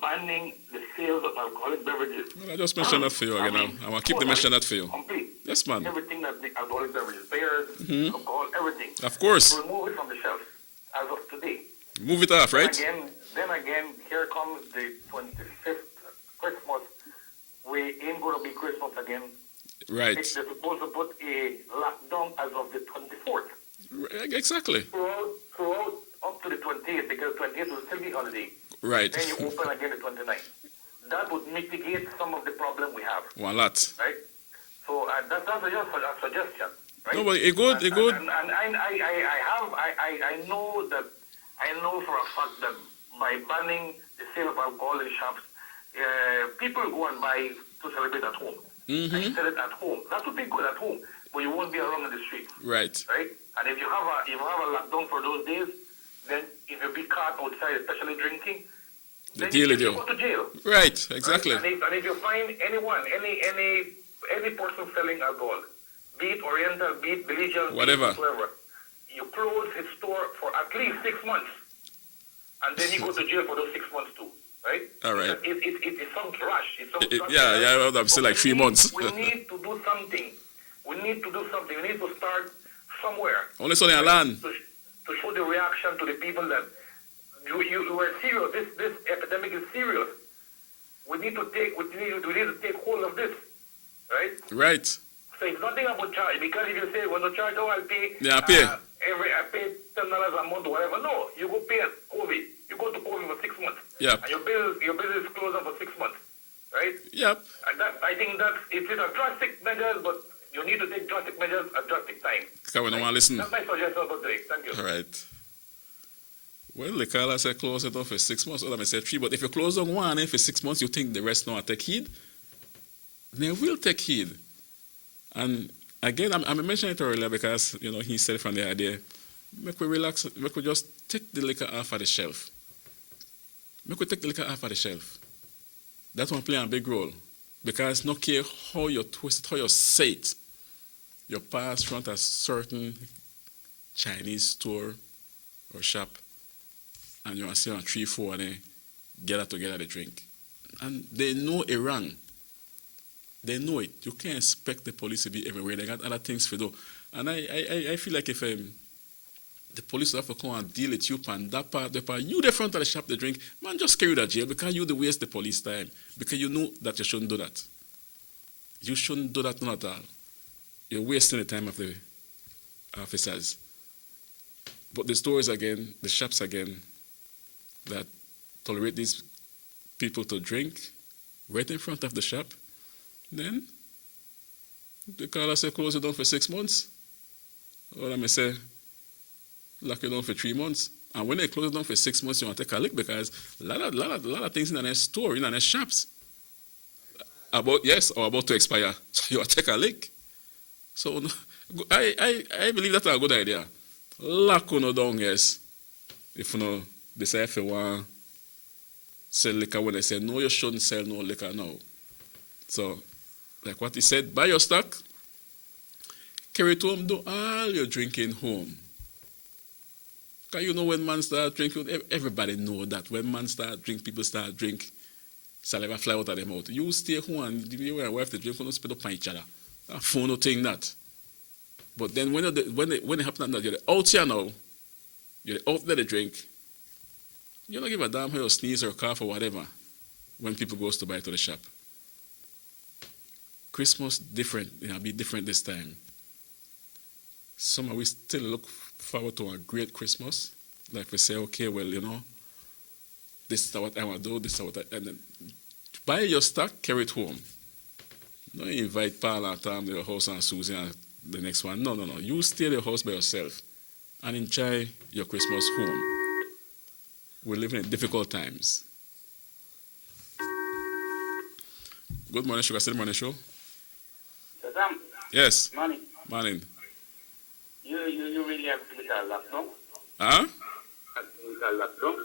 banning the sales of alcoholic beverages. Well, I just mentioned that for you again. I want to keep the mention that for you. Complete. Yes, man. Everything that the alcoholic beverages, beers, alcohol, everything. Of course. Remove it from the shelves as of today. Move it off, right? Then again, here comes the 25th Christmas. We ain't going to be Christmas again. Right. They're supposed to put a lockdown as of the 24th. Exactly. Throughout up to the 28th, because 28th will still be holiday. Right. Then you open again the 29th. That would mitigate some of the problem we have. One lot. Right? So that's just a suggestion. Right? No, but it good, it good. And I know that, I know for a fact that by banning the sale of alcohol in shops, people go and buy to celebrate at home. And you sell it at home. That would be good at home, but you won't be around in the street. Right. Right? And if you have a lockdown for those days, then if you be caught outside, especially drinking, The then deal you with you. go to jail. Right, exactly. Right? And if you find anyone, any person selling alcohol, be it Oriental, be it Belizean, Whatever. be it whoever, you close his store for at least 6 months, and then you go to jail for those 6 months too. Right? All right. It sounds rash. Yeah, I'm still like 3 months. We need to do something. We need to start somewhere. Only so they land. To show the reaction to the people that you were serious. This epidemic is serious. We need to take hold of this, right? Right. So it's nothing about charge, because if you say when you charge, I'll pay. Yeah, I pay. I pay $10 a month or whatever. No, you go pay at COVID. You go to COVID for 6 months. Yeah. And your bill is closed up for 6 months, right? Yep. And I think that it is a drastic measure, but you need to take drastic measures at drastic time. Because we don't want to listen. That's my suggestion for today. Thank you. All right. Well, the caller said close it down for 6 months. Well, I said 3. But if you close down one for 6 months, you think the rest don't take heed? They will take heed. And again, I'm mentioning it earlier because, he said from the idea, make we relax, make we just take the liquor off of the shelf. Make we take the liquor off of the shelf. That one play a big role. Because no care how you twist it, how you say it, you pass front a certain Chinese store or shop, and you see on 3, 4 and they gather together to drink. And they know it wrong. They know it. You can't expect the police to be everywhere. They got other things to do. And I feel like if the police have to come and deal with you and that part, you the front of the shop they drink, man, just carry you to jail because you the waste the police time. Because you know that you shouldn't do that. You shouldn't do that, not at all. You're wasting the time of the officers. But the stores again, the shops again, that tolerate these people to drink right in front of the shop, then the caller say close it down for 6 months. Or I may say lock it down for 3 months. And when they close it down for 6 months, you want to take a look because a lot of things in the store, in the shops, about to expire. So you want to take a look. So I believe that's a good idea. Lock on down, yes. If you decide if you want to sell liquor, when they say no, you shouldn't sell no liquor now. So, like what he said, buy your stock, carry it home, do all your drinking home. Because when man start drinking, everybody know that. When man start drink, people start drink, saliva fly out of their mouth. You stay home and you and wife to drink, don't spit up on each other. That phone no thing that. But then when it happens that you're out here now, you're out there to drink, you don't give a damn how you sneeze or cough or whatever when people goes to buy to the shop. Christmas different, be different this time. Some of we still look forward to a great Christmas. Like we say, okay, well, this is what I want to do, this is what and then buy your stock, carry it home. Don't invite Paul and Tom to your house and Susie and the next one. No. You stay at your house by yourself and enjoy your Christmas home. We're living in difficult times. Good morning, SugarCity Morning Show. Sam, Yes. morning. Morning. You really agree with a lockdown? Huh? With a lockdown?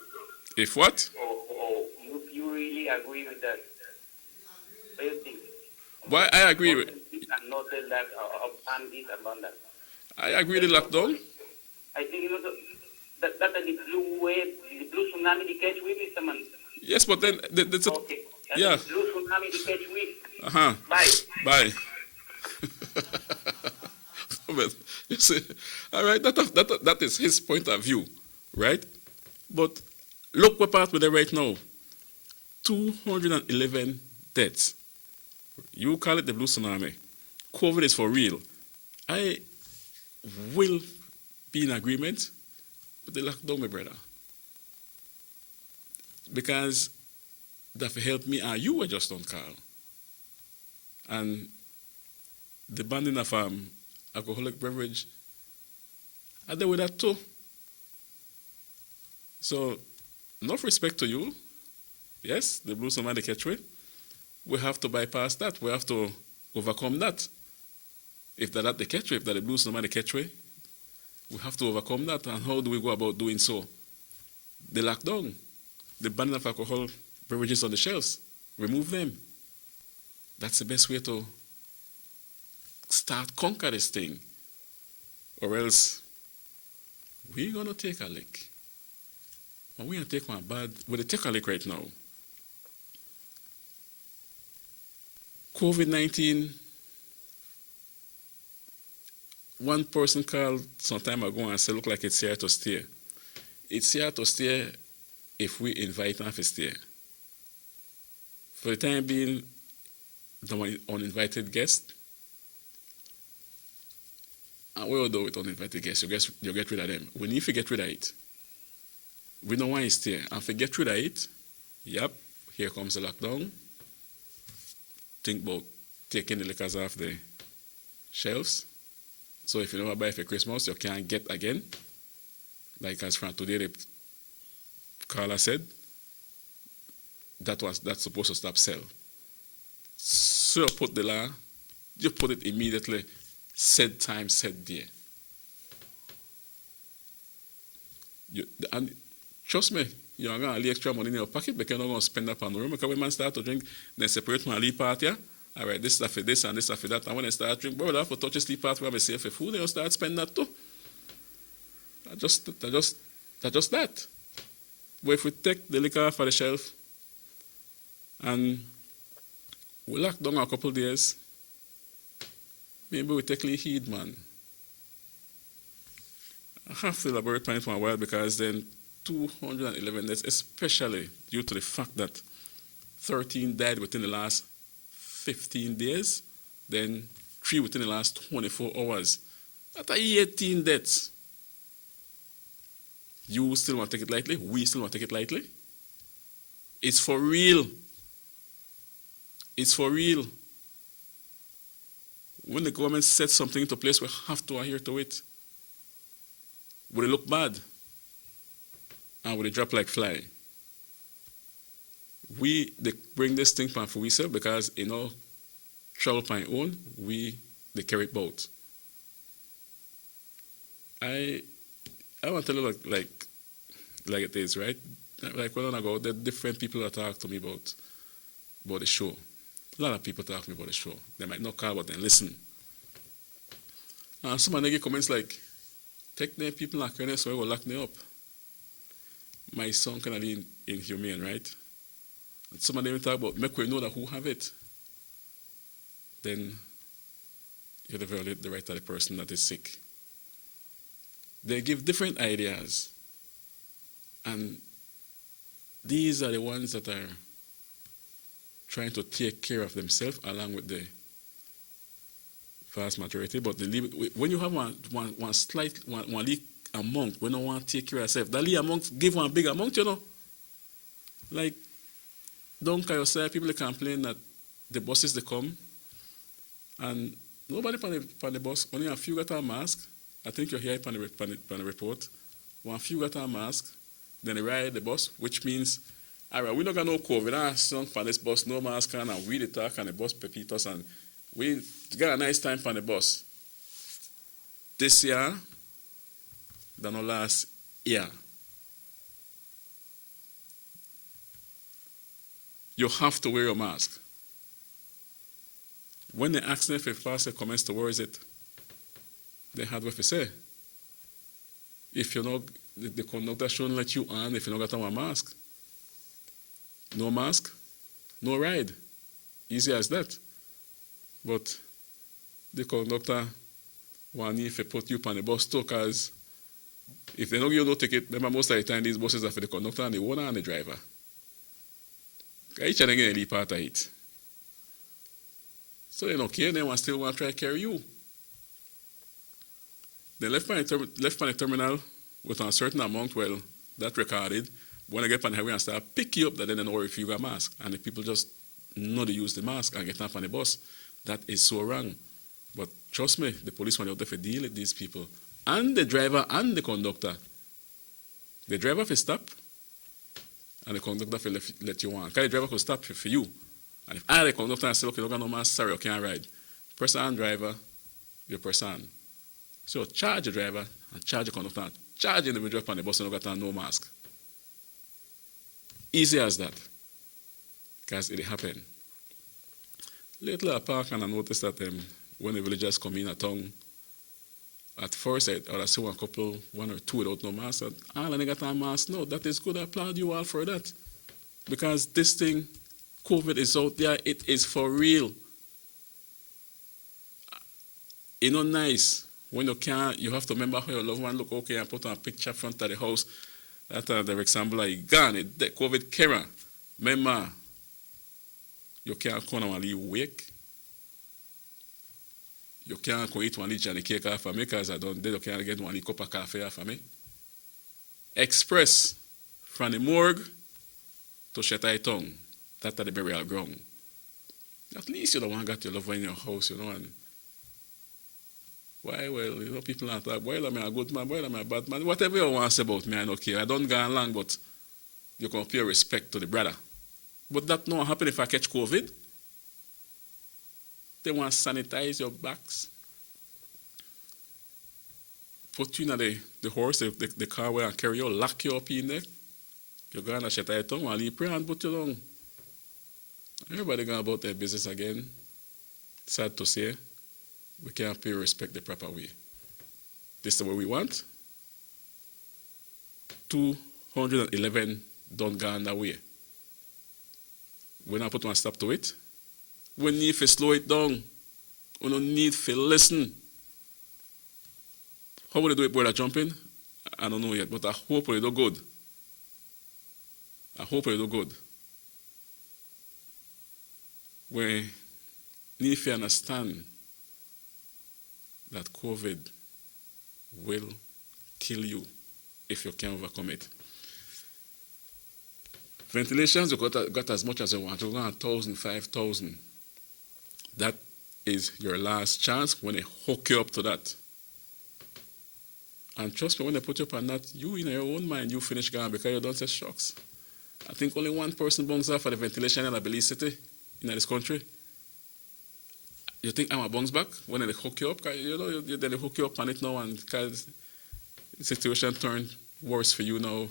If what? Or you really agree with that? What do you think? Why I agree with. And not tell that and this and that. I agree with the lockdown. I think that the blue wave, the blue tsunami, the catch wave, Mr. Man. Yes, but then Okay. yeah. The blue tsunami, the catch wave. Bye. Bye. But you see, all right, that is his point of view, right? But look what part we're there right now. 211 deaths. You call it the blue tsunami. COVID is for real. I will be in agreement with the lockdown, my brother. Because that will help me and you were just on call. And the banning of alcoholic beverage, I deal with that too. So, enough respect to you. Yes, the blue tsunami catch way. We have to bypass that. We have to overcome that. If that the catch way, if that the blue tsunami catch way, we have to overcome that. And how do we go about doing so? The lockdown, the banning of alcohol beverages on the shelves, remove them. That's the best way to start conquer this thing. Or else we're gonna take a lick. And we're gonna take one bad, we're gonna take a lick right now. COVID-19, one person called some time ago and said, look like it's here to stay. It's here to stay if we invite them to stay. For the time being, the uninvited guests, and we will do with uninvited guests, you get rid of them. We need to get rid of it. We don't want it to stay. And if we get rid of it, yep, here comes the lockdown. Think about taking the liquors off the shelves. So if you never buy for Christmas, you can't get again. Like as from today, the caller said, that's supposed to stop sell. So you put the law, you put it immediately, said time, said day. And trust me, you're going to leave extra money in your pocket because you're not going to spend up on the room. Because when man start to drink, then separate my sleep part, yeah? All right, this stuff for this and this stuff for that. And when they start drinking, well, I have to touch the sleep part where I say for food, they'll start spending that too. That's just that. But if we take the liquor off of the shelf and we lock down a couple of days, maybe we take a little heed, man. I have to elaborate on it for a while because then 211 deaths, especially due to the fact that 13 died within the last 15 days, then 3 within the last 24 hours. That's 18 deaths. You still want to take it lightly? We still want to take it lightly? It's for real. It's for real. When the government sets something into place, we have to adhere to it. Will it look bad? And will it drop like fly? They bring this thing for ourselves because in our travel by own, they carry it both. I want to tell you like it is, right? Like when I go, there are different people that talk to me about the show. A lot of people talk to me about the show. They might not call, but they listen. And some of them get comments like, take them people like Ernest, so I will lock me up. My son kind of inhumane, right? And some of them talk about, make we know that who have it. Then you violate the right of the person that is sick. They give different ideas. And these are the ones that are trying to take care of themselves along with the vast majority. But they leave it, when you have one leak amount, when you want to take care of yourself, that leak amount, give one big amount, you know. Like, don't call yourself, people complain that the buses, they come, and nobody on the bus, only a few got a mask. I think you're here on the report. One few got a mask. then they ride the bus, which means, all right, we not got no COVID. Some on this bus, no mask on, and we the talk and the bus repeat us, and we got a nice time on the bus. This year, than no last year. You have to wear a mask. When they ask them if a pastor comments to where is it, they had what to say. If you're not, the conductor shouldn't let you on if you don't got on a mask. No mask, no ride. Easy as that. But the conductor want if they put you on the bus too, because if they don't give you no ticket, remember most of the time these buses are for the conductor and the owner and the driver. Each and again, they part of it. So they don't care, they still want to try to carry you. They left by the terminal with a certain amount, well, that recorded. When I get on the highway and start pick you up, that then they know if you got a mask. And the people just know they use the mask and get up on the bus. That is so wrong. But trust me, the police want out there to deal with these people. And the driver and the conductor. The driver will stop, and the conductor will let you on. Because the driver could stop for you. And if I, the conductor, and say, okay, you got no mask, sorry, you can't ride. Person driver, your person. So charge the driver and charge the conductor and charge the individual on the bus and you got no mask. Easy as that. Because it happened. Lately I park and I noticed that when the villagers come in a town, at first I see one or two without no mask. And all of them got a mask. No, that is good. I applaud you all for that. Because this thing, COVID is out there. It is for real. It's not nice. When you can't, you have to remember how your loved one look okay and put on a picture front of the house. That the example like gone, the COVID care. Remember, you can't come and leave wake. You can't go eat one each and cake off of me because I don't you can't get one cup of coffee off of me. Express from the morgue to Shetai Tongue. That's the burial ground. At least you don't want to get your loved one in your house, you know. And why, well, you know, people are talking, well, I'm a good man, well, I'm a bad man. Whatever you want to say about me, I don't care. I don't go along, but you can pay respect to the brother. But that not happen if I catch COVID. They want to sanitize your backs. Put you in the horse, the car where and carry you, lock you up in there. You're going to shut your tongue while you pray and put you down. Everybody going about their business again. Sad to say, we can't pay respect the proper way. This is the way we want. 211 don't go that way. We're not put one stop to it. We need to slow it down. We don't need to listen. How will they do it, brother, jumping? I don't know yet, but I hope they do good. I hope they do good. We need to understand that COVID will kill you if you can't overcome it. Ventilations, you got as much as you want. You got 1,000, 5,000. That is your last chance when they hook you up to that. And trust me, when they put you up on that, you in your own mind, you finish going because you don't say shocks. I think only one person bungs off for the ventilation in the Belize City, in this country. You think I'm a bounce back when they hook you up? Cause, you know, they hook you up on it now, and because the situation turned worse for you now.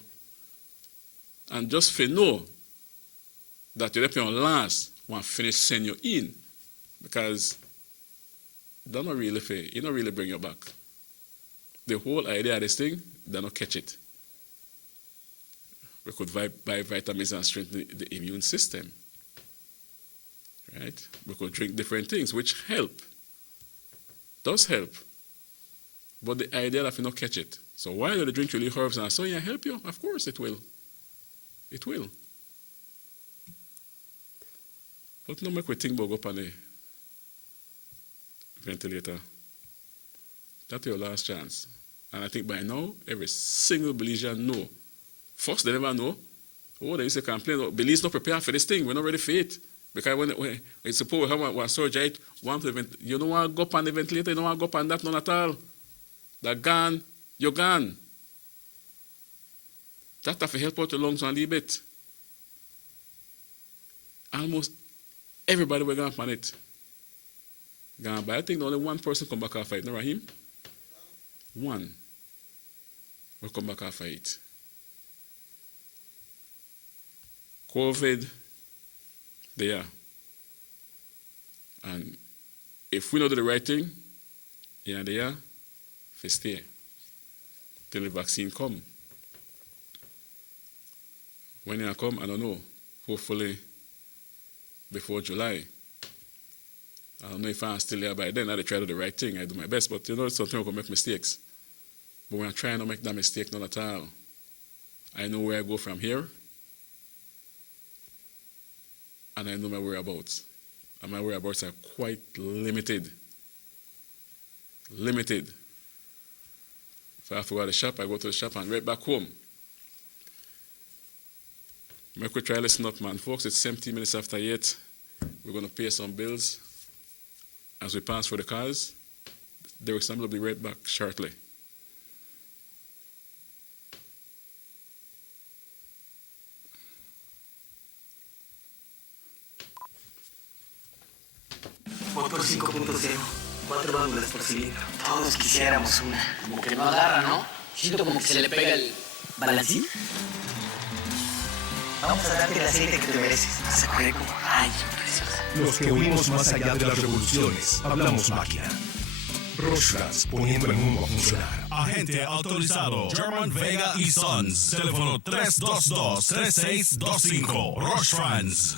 And just for know that you're on last, want to finish send you in. Because they're not really fair. You don't really bring you back. The whole idea of this thing, they don't catch it. We could buy vitamins and strengthen the immune system. Right? We could drink different things, which help. Does help. But the idea that you don't catch it. So while you drink really herbs and so, yeah, help you? Of course it will. It will. But no make we think about go on the ventilator. That's your last chance. And I think by now, every single Belizean know. First, they never know. Oh, they used to complain, oh, Belize not prepared for this thing. We're not ready for it. Because when it's supposed to have one surgery, you don't want to go up on the ventilator, you don't want to go up on that, none at all. That gone, you're gone. That have to help out the lungs a little bit. Almost everybody will go on it. Gone by. I think only one person come back after it. No, Rahim? One will come back after it. COVID, they are. And if we not do the right thing, yeah, they are, we stay till the vaccine come. When it come, I don't know. Hopefully before July. I don't know if I'm still there by then. I try to do the right thing. I do my best, but you know, sometimes I can make mistakes. But when I try not to make that mistake, not at all. I know where I go from here, and I know my whereabouts. And my whereabouts are quite limited. Limited. If I have to go to the shop, I go to the shop and right back home. Make we try listen up, man. Folks, it's 17 minutes after 8. We're going to pay some bills as we pass for the cars. Derek Samuel will be right back shortly. Motor 5.0, 4 válvulas por cilindro. Todos quisiéramos una. Como que no agarra, ¿no? Siento como que se le pega el balancín. Vamos a darte el aceite que te mereces. Vas a correr como rayos, preciosa. Los que huimos más allá de las revoluciones, hablamos máquina. Rostras poniendo el mundo a funcionar. Agente autorizado German Vega y Sons. Teléfono 322-3625. Roche France.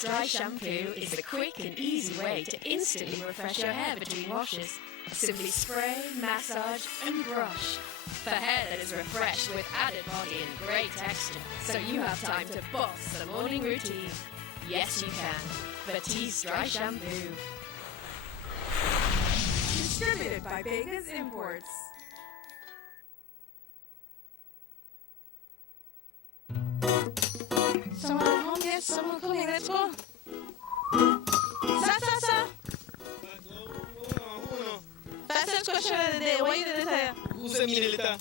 Dry shampoo is the quick and easy way to instantly refresh your hair between washes. Simply spray, massage, and brush. For hair that is refreshed with added body and great texture, so you have time to boss the morning routine. Yes, you can. Batiste Dry Shampoo. Distributed by Vegas Imports. Someone at home? Yes, someone coming. Let's go. Sir. Fastest question of the day. What you did it? Who sent me the letter?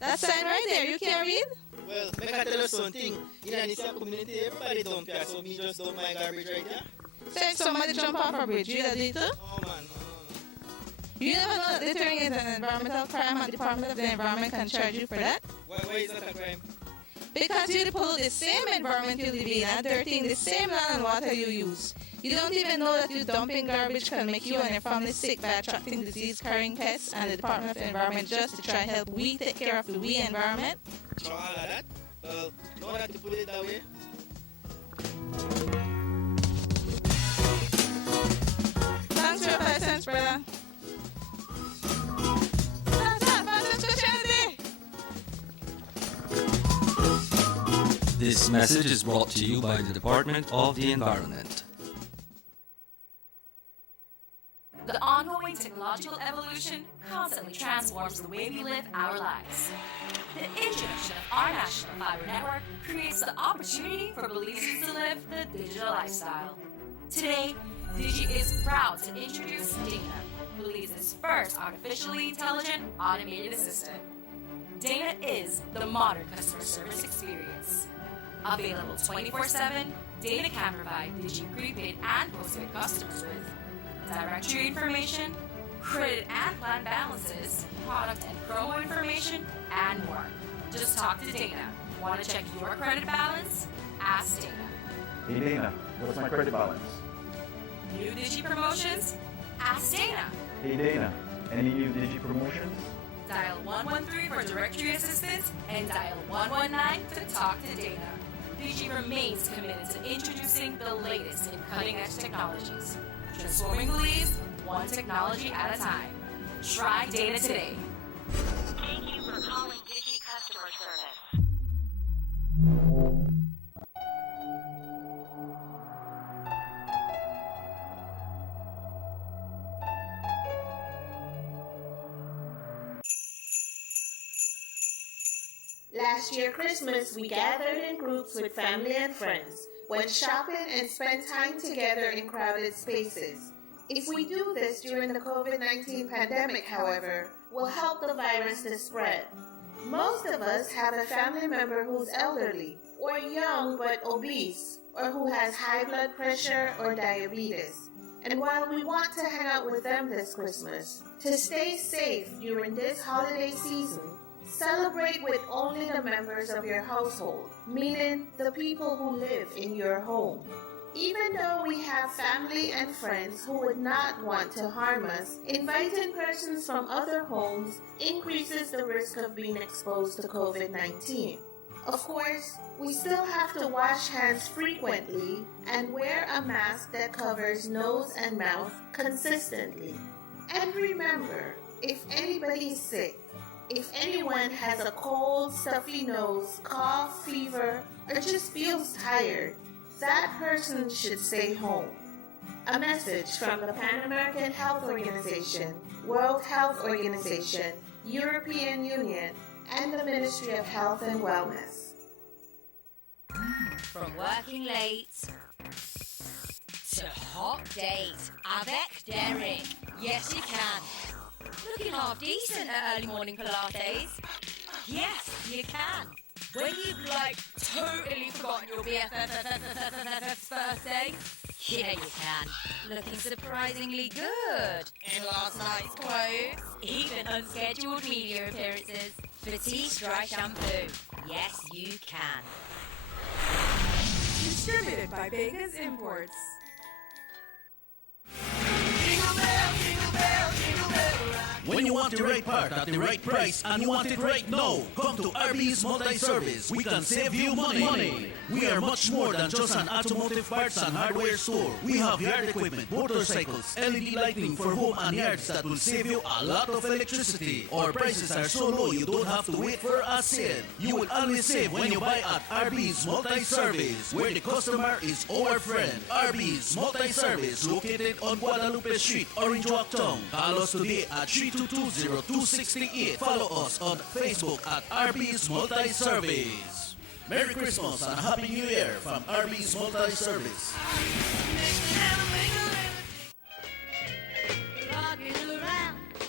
That sign right there. You can't read? Well, make I tell you something. In this community, everybody dump here, so me just dump my garbage right there. So if somebody jump off a bridge, you that do too? Oh, man. You never know that littering is an environmental crime and the Department of the Environment can charge you for that? Why is that a crime? Because you pollute the same environment you live in and dirtying the same land and water you use. You don't even know that you dumping garbage can make you and your family sick by attracting disease-carrying pests, and the Department of the Environment just to try and help we take care of the we environment. So all of that? Well, know that you put it that way? Thanks for your 5 cents, brother. This message is brought to you by the Department of the Environment. The ongoing technological evolution constantly transforms the way we live our lives. The introduction of our national fiber network creates the opportunity for Belizeans to live the digital lifestyle. Today, Digi is proud to introduce Dana, Belize's first artificially intelligent automated assistant. Dana is the modern customer service experience. Available 24/7, Dana can provide Digi prepaid and postpaid customers with directory information, credit and plan balances, product and promo information, and more. Just talk to Dana. Want to check your credit balance? Ask Dana. Hey Dana, what's my credit balance? New Digi promotions? Ask Dana. Hey Dana, any new Digi promotions? Dial 113 for directory assistance and dial 119 to talk to Dana. Digi remains committed to introducing the latest in cutting-edge technologies. Transforming beliefs, one technology at a time. Try Dana today. Thank you for calling Digi Customer Service. Last year Christmas, we gathered in groups with family and friends, went shopping and spent time together in crowded spaces. If we do this during the COVID-19 pandemic, however, will help the virus to spread. Most of us have a family member who's elderly, or young but obese, or who has high blood pressure or diabetes. And while we want to hang out with them this Christmas, to stay safe during this holiday season, celebrate with only the members of your household, meaning the people who live in your home. Even though we have family and friends who would not want to harm us, inviting persons from other homes increases the risk of being exposed to COVID-19. Of course, we still have to wash hands frequently and wear a mask that covers nose and mouth consistently. And remember, if anybody is sick, if anyone has a cold, stuffy nose, cough, fever, or just feels tired, that person should stay home. A message from the Pan American Health Organization, World Health Organization, European Union, and the Ministry of Health and Wellness. From working late to hot date avec Derek. Yes, you can. Looking half decent at early morning Pilates. Yes, you can. When you've totally forgotten your BFF's birthday. Yeah, you can. Looking surprisingly good in last night's clothes. Even unscheduled media appearances. Batiste Dry Shampoo. Yes, you can. Distributed by Vegas Imports. When you want the right part at the right price and you want it right now, come to RB's Multi-Service. We can save you money. We are much more than just an automotive parts and hardware store. We have yard equipment, motorcycles, LED lighting for home and yards that will save you a lot of electricity. Our prices are so low you don't have to wait for a sale. You will only save when you buy at RB's Multi-Service, where the customer is our friend. RB's Multi-Service, located on Guadalupe Street, Orange Walk Town. Call us today at 322-0268. Follow us on Facebook at RB's Multi-Service. Merry Christmas and Happy New Year from RB's Multi-Service.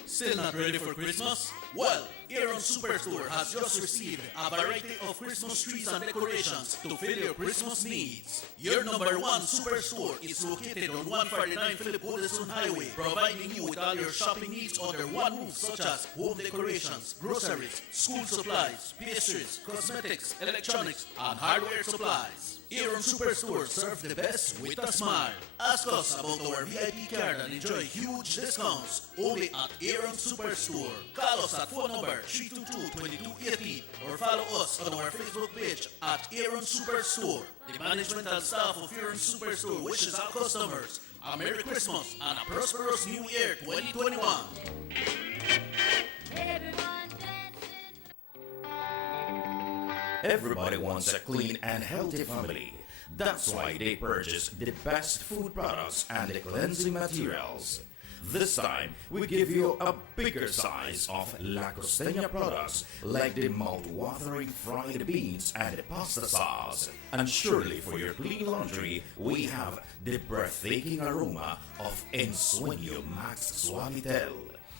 Still not ready for Christmas? Well, Aaron Superstore has just received a variety of Christmas trees and decorations to fill your Christmas needs. Your number one superstore is located on 149 Philip Woodson Highway, providing you with all your shopping needs under one roof, such as home decorations, groceries, school supplies, pastries, cosmetics, electronics, and hardware supplies. Aaron Superstore serves the best with a smile. Ask us about our VIP card and enjoy huge discounts only at Aaron Superstore. Call us at phone number 322-2280 or follow us on our Facebook page at Aaron Superstore. The management and staff of Aaron Superstore wishes our customers a Merry Christmas and a prosperous New Year 2021. Everybody wants a clean and healthy family. That's why they purchase the best food products and the cleansing materials. This time, we give you a bigger size of La Costeña products like the mouth-watering fried beans and the pasta sauce. And surely for your clean laundry, we have the breathtaking aroma of Ensueño Max Suavitel.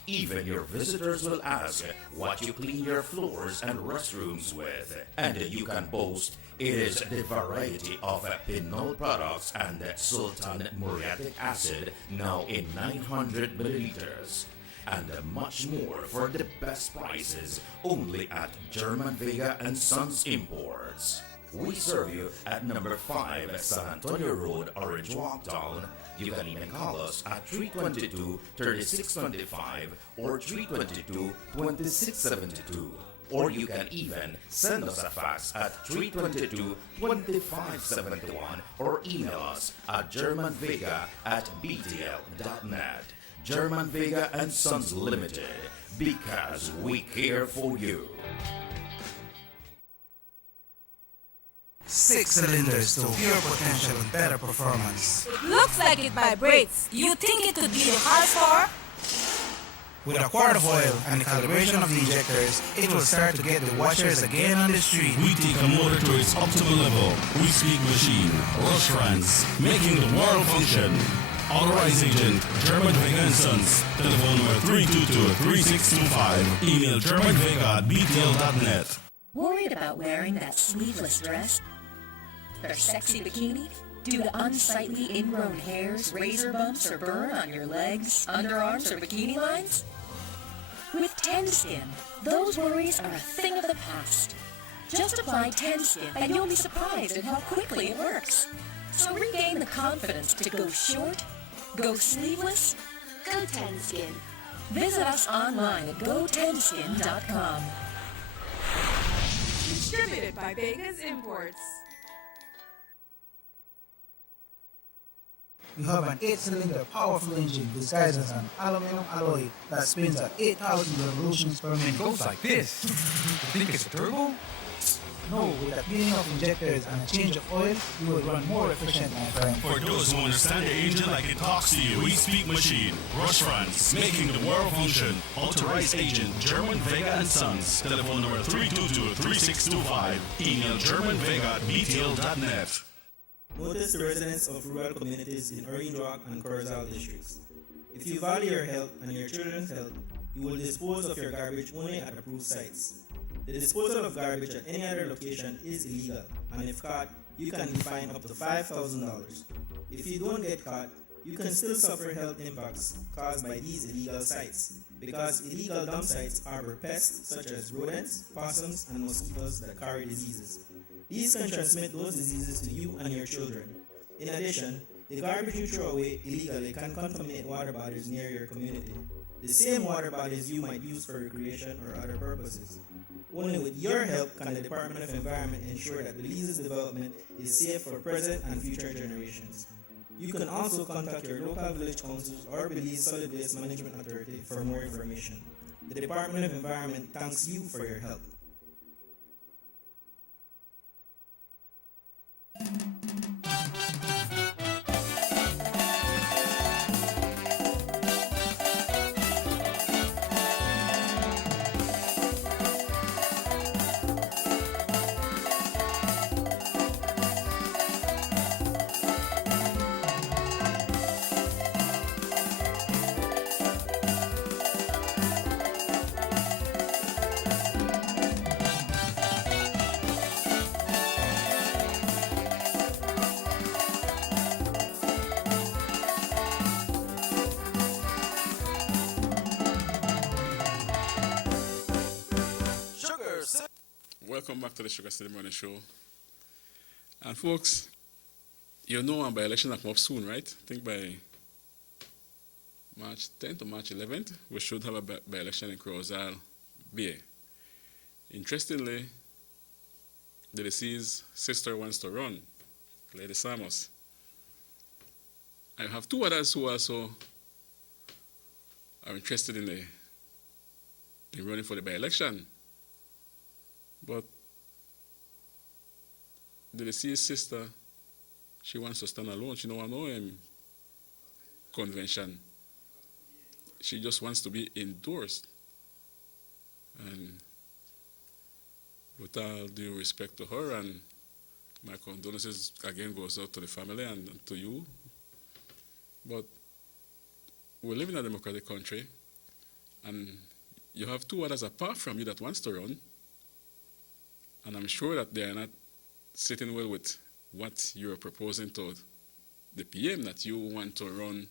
Even your visitors will ask what you clean your floors and restrooms with. And you can boast it is the variety of Pinol products and Sultan Muriatic acid now in 900 milliliters. and much more for the best prices only at German Vega and Sons Imports. We serve you at number 5 San Antonio Road, Orange Walktown. You can even call us at 322-3625 or 322-2672. Or you can even send us a fax at 322-2571 or email us at germanvega@btl.net. German Vega and Sons Limited, because we care for you. 6 cylinders to pure potential and better performance. Looks like it vibrates. You think it could be the horsepower? With a quart of oil and the calibration of the injectors, it will start to get the washers again on the street. We take a motor to its optimal level. We speak machine, Rush France, making the world function. Authorized agent, German Vega and Sons. Telephone number 322-3625. Email germanvega@btl.net. Worried about wearing that sleeveless dress? Or sexy bikini? Due to unsightly ingrown hairs, razor bumps, or burn on your legs, underarms, or bikini lines? With Tenskin, those worries are a thing of the past. Just apply Tenskin and you'll be surprised at how quickly it works. So regain the confidence to go short, go sleeveless, Go Tenskin. visit us online at gotenskin.com. Distributed by Vegas Imports. We have an 8-cylinder powerful engine disguised as an aluminum alloy that spins at 8,000 revolutions per minute. It goes like this. You think it's a turbo? No, with the cleaning of injectors and a change of oil, you will run more efficient, my friend. For those who understand the engine like it talks to you, we speak machine, Rush France, making the world function. Authorized agent, German Vega and Sons. Telephone number 322-3625. Email germanvega@btl.net. Notice the residents of rural communities in Orange Rock and Corozal districts. If you value your health and your children's health, you will dispose of your garbage only at approved sites. The disposal of garbage at any other location is illegal, and if caught, you can be fined up to $5,000. If you don't get caught, you can still suffer health impacts caused by these illegal sites, because illegal dump sites harbor pests such as rodents, possums, and mosquitoes that carry diseases. These can transmit those diseases to you and your children. In addition, the garbage you throw away illegally can contaminate water bodies near your community, the same water bodies you might use for recreation or other purposes. Only with your help can the Department of Environment ensure that Belize's development is safe for present and future generations. You can also contact your local village councils or Belize Solid Waste Management Authority for more information. The Department of Environment thanks you for your help. Welcome back to the SugarCity Morning Show. And folks, you know by election that come up soon, right? I think by March 10th or March 11th, we should have a by-election in Corozal Bay. Interestingly, the deceased sister wants to run, Lady Samos. I have two others who also are interested in running for the by-election. But the deceased sister, she wants to stand alone. She don't want no convention. She just wants to be endorsed. And with all due respect to her, and my condolences again goes out to the family and to you. But we live in a democratic country, and you have two others apart from you that wants to run. And I'm sure that they are not sitting well with what you're proposing to the PM, that you want to run,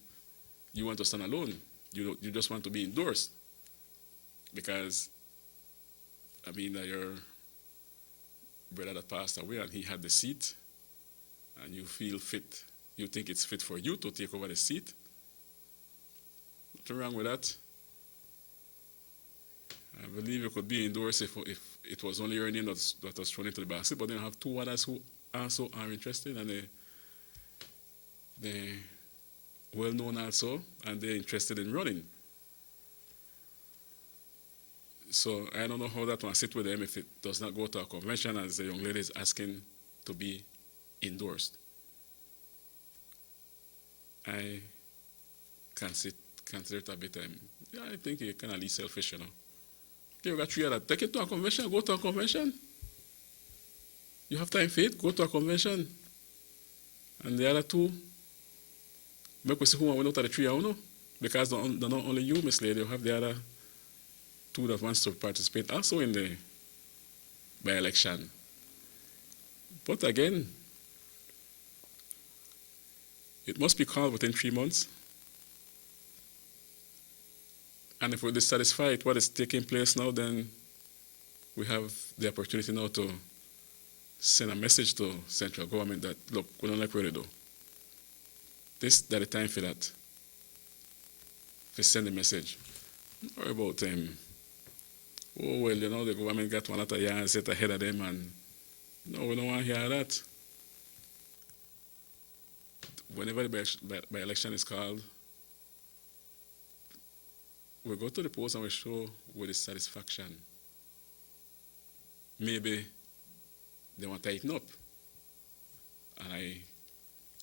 you want to stand alone. you just want to be endorsed because, I mean, your brother that passed away and he had the seat, and you feel fit, you think it's fit for you to take over the seat. Nothing wrong with that. I believe you could be endorsed if it was only your name that was thrown into the basket, but then you have two others who also are interested, and they're well known also, and they're interested in running. So I don't know how that one sit with them if it does not go to a convention as the young lady is asking to be endorsed. I consider it a bit, yeah, I think you're kind of least selfish, you know. Okay, you got three others. Take it to a convention, go to a convention. You have time for it, go to a convention. And the other two, make we see who went out of the three, you know. Because they're not only you, Miss Lady, you have the other two that wants to participate also in the by-election. But again, it must be called within 3 months. And if we're dissatisfied with what is taking place now, then we have the opportunity now to send a message to central government that, look, we don't like what they do. This is the time for that. To send a message. Or about oh, well, you know, the government got one lot of years set ahead of them, and no, we don't want to hear that. Whenever the by-election is called, we go to the polls and we show with dissatisfaction. Maybe they want to tighten up. And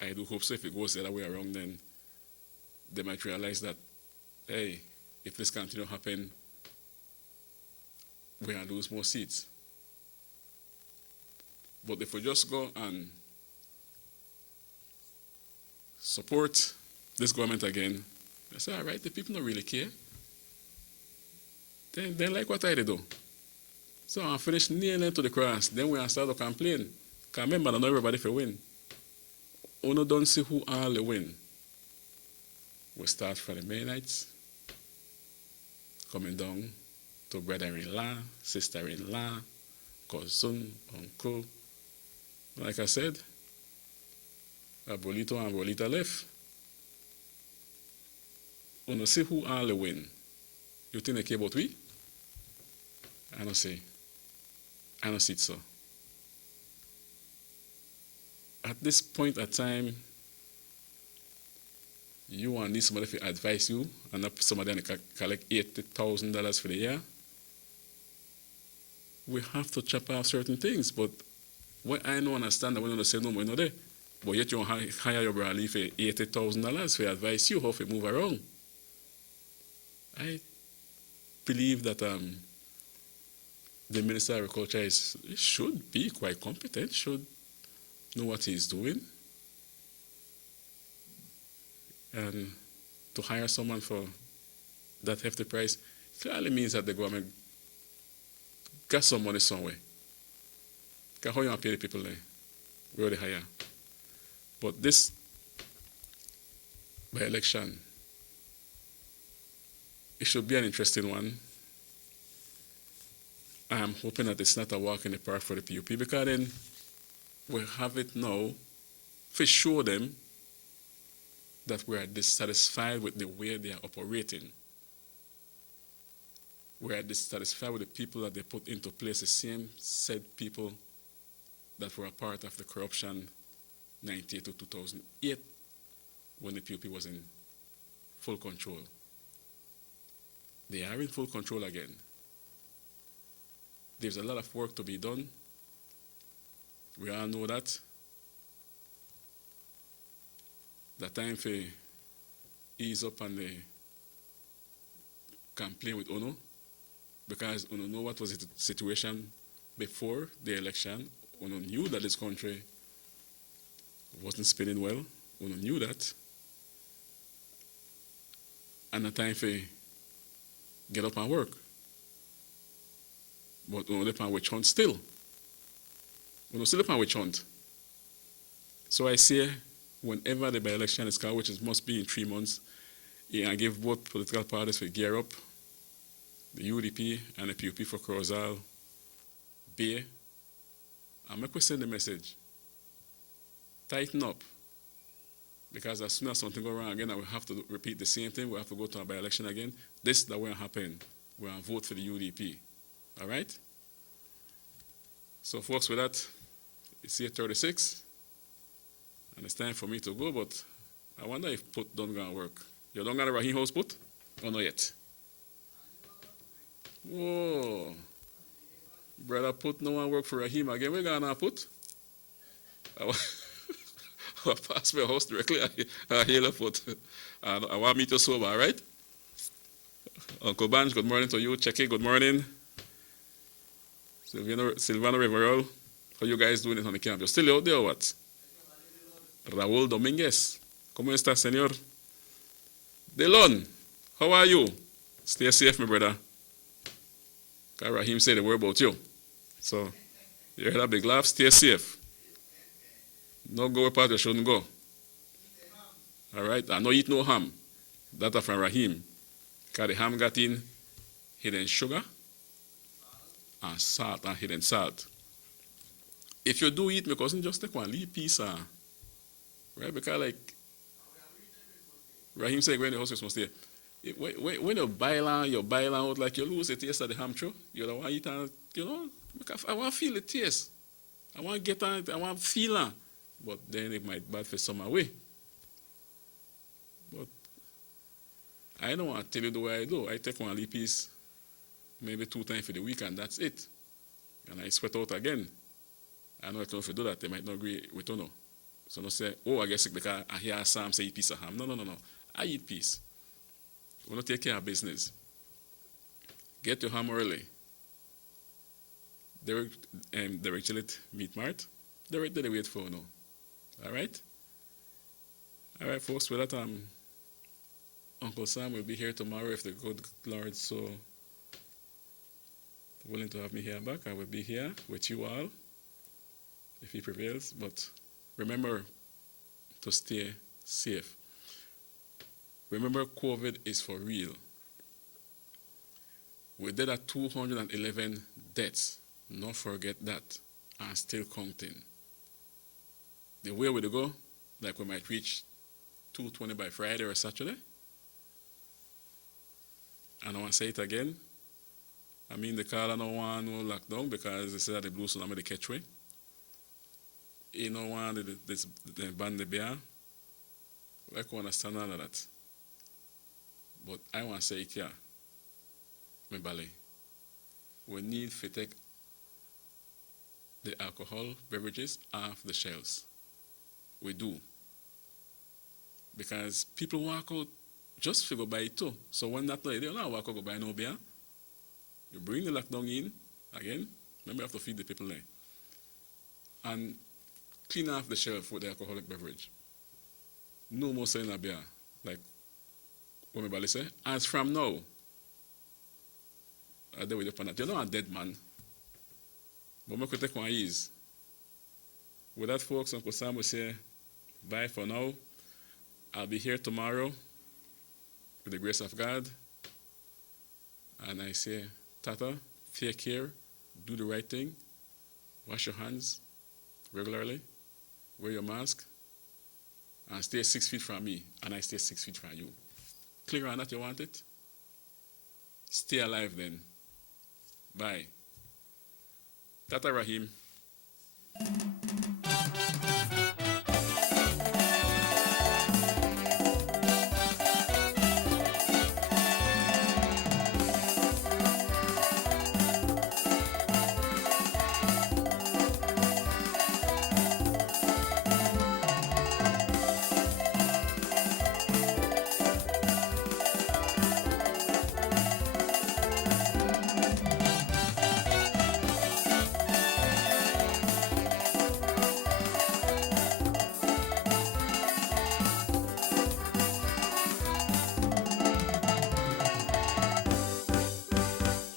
I do hope so. If it goes the other way around, then they might realize that, hey, if this continues to happen, we're going to lose more seats. But if we just go and support this government again, I say, all right, the people don't really care. They like what I do. So I finish kneeling to the cross. Then we start to complain. Because remember, not everybody will win. Uno don't see who all will win. We start from the Mennonites, coming down to brother-in-law, sister-in-law, cousin, uncle. Like I said, abuelito and abuelita left. Uno see who all will win. You think they care about we? I don't see it so. At this point of time, you want need somebody to advise you, and not somebody that collect $80,000 for the year. We have to chop off certain things, but what I don't understand that we don't say no more, you know there. But yet you hire your brother for $80,000 for advise you how to move around. I believe that the Minister of Agriculture should be quite competent, should know what he's doing. And to hire someone for that hefty price clearly means that the government got some money somewhere. Because how you want to pay the people there? Where they hire? But this by-election, it should be an interesting one. I'm hoping that it's not a walk in the park for the PUP, because then we have it now to show them that we are dissatisfied with the way they are operating. We are dissatisfied with the people that they put into place, the same said people that were a part of the corruption 1998 to 2008 when the PUP was in full control. They are in full control again. There's a lot of work to be done. We all know that. The time for ease up and the complain with UNO, because UNO know what was the situation before the election. UNO knew that this country wasn't spinning well. UNO knew that. And the time for get up and work. But UNO depend with hunt still. UNO still depend with hunt. So I say, whenever the by-election is called, which must be in 3 months, Yeah, I give both political parties for gear up, the UDP and the PUP for Crozal, Bay. And make we send the message. Tighten up. Because as soon as something goes wrong again, and we have to repeat the same thing, we have to go to a by-election again. This that won't happen. We're going to vote for the UDP. All right? So, folks, with that, it's 8:36. And it's time for me to go, but I wonder if put don't gonna work. You don't got a Rahim house put? Or not yet? Whoa. Brother put no one work for Rahim again. We're gonna put? I pass my house directly. I hear a foot. I want me to sober, all right? Uncle Banj, good morning to you. Checky, good morning. Silvano Riverol, how you guys doing it on the camp? You're still out there or what? Raúl Dominguez, ¿cómo está, señor? Delon, how are you? Stay safe, my brother. Rahim said a word about you. So, you heard a big laugh, stay safe. No go where part you shouldn't go. All right? And no eat no ham. That from Rahim. Because the ham got in hidden sugar and salt and hidden salt. If you do eat, my cousin, just take one little piece. Right? Because like Rahim said, when the house Christmas day, when you boil out like you lose the taste of the ham true. You don't want to eat and, you know, I want to feel the taste. I want to get on it, I want to feel it. But then it might bad for some way. But I don't want to tell you the way I do. I take one little piece, maybe 2 times for the week, and that's it. And I sweat out again. I know if you do that, they might not agree with you. So don't say, oh, I guess because I hear Sam say eat piece of ham. No. I eat peace. We don't take care of business. Get your ham early. Derek Gillett Meat Mart. They're right there to wait for you now. All right? All right, folks, with that, Uncle Sam will be here tomorrow if the good Lord so willing to have me here back. I will be here with you all if he prevails. But remember to stay safe. Remember, COVID is for real. We did 211 deaths. Don't forget that. And still counting. The way we go, like we might reach 220 by Friday or Saturday. And I want to say it again. I mean, the car don't want no lockdown because they said that the blue tsunami the catchway. You don't want the ban the bear. I can understand all of that. But I want to say it here. My ballet. We need to take the alcohol beverages off the shelves. We do. Because people walk out just to go buy it too. So when that night, they don't walk out go buy no beer. You bring the lockdown in, again, remember you have to feed the people there. And clean off the shelf with the alcoholic beverage. No more selling a beer. Like what my bally say, as from now, I deal with you on that. You're not a dead man. But I could take one ease. With that, folks, Uncle Sam will say, bye for now. I'll be here tomorrow with the grace of God. And I say, Tata, take care, do the right thing, wash your hands regularly, wear your mask, and stay 6 feet from me, and I stay 6 feet from you. Clear on that you want it? Stay alive then. Bye. Tata Rahim.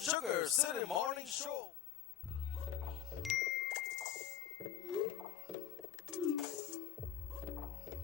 SugarCity Morning Show.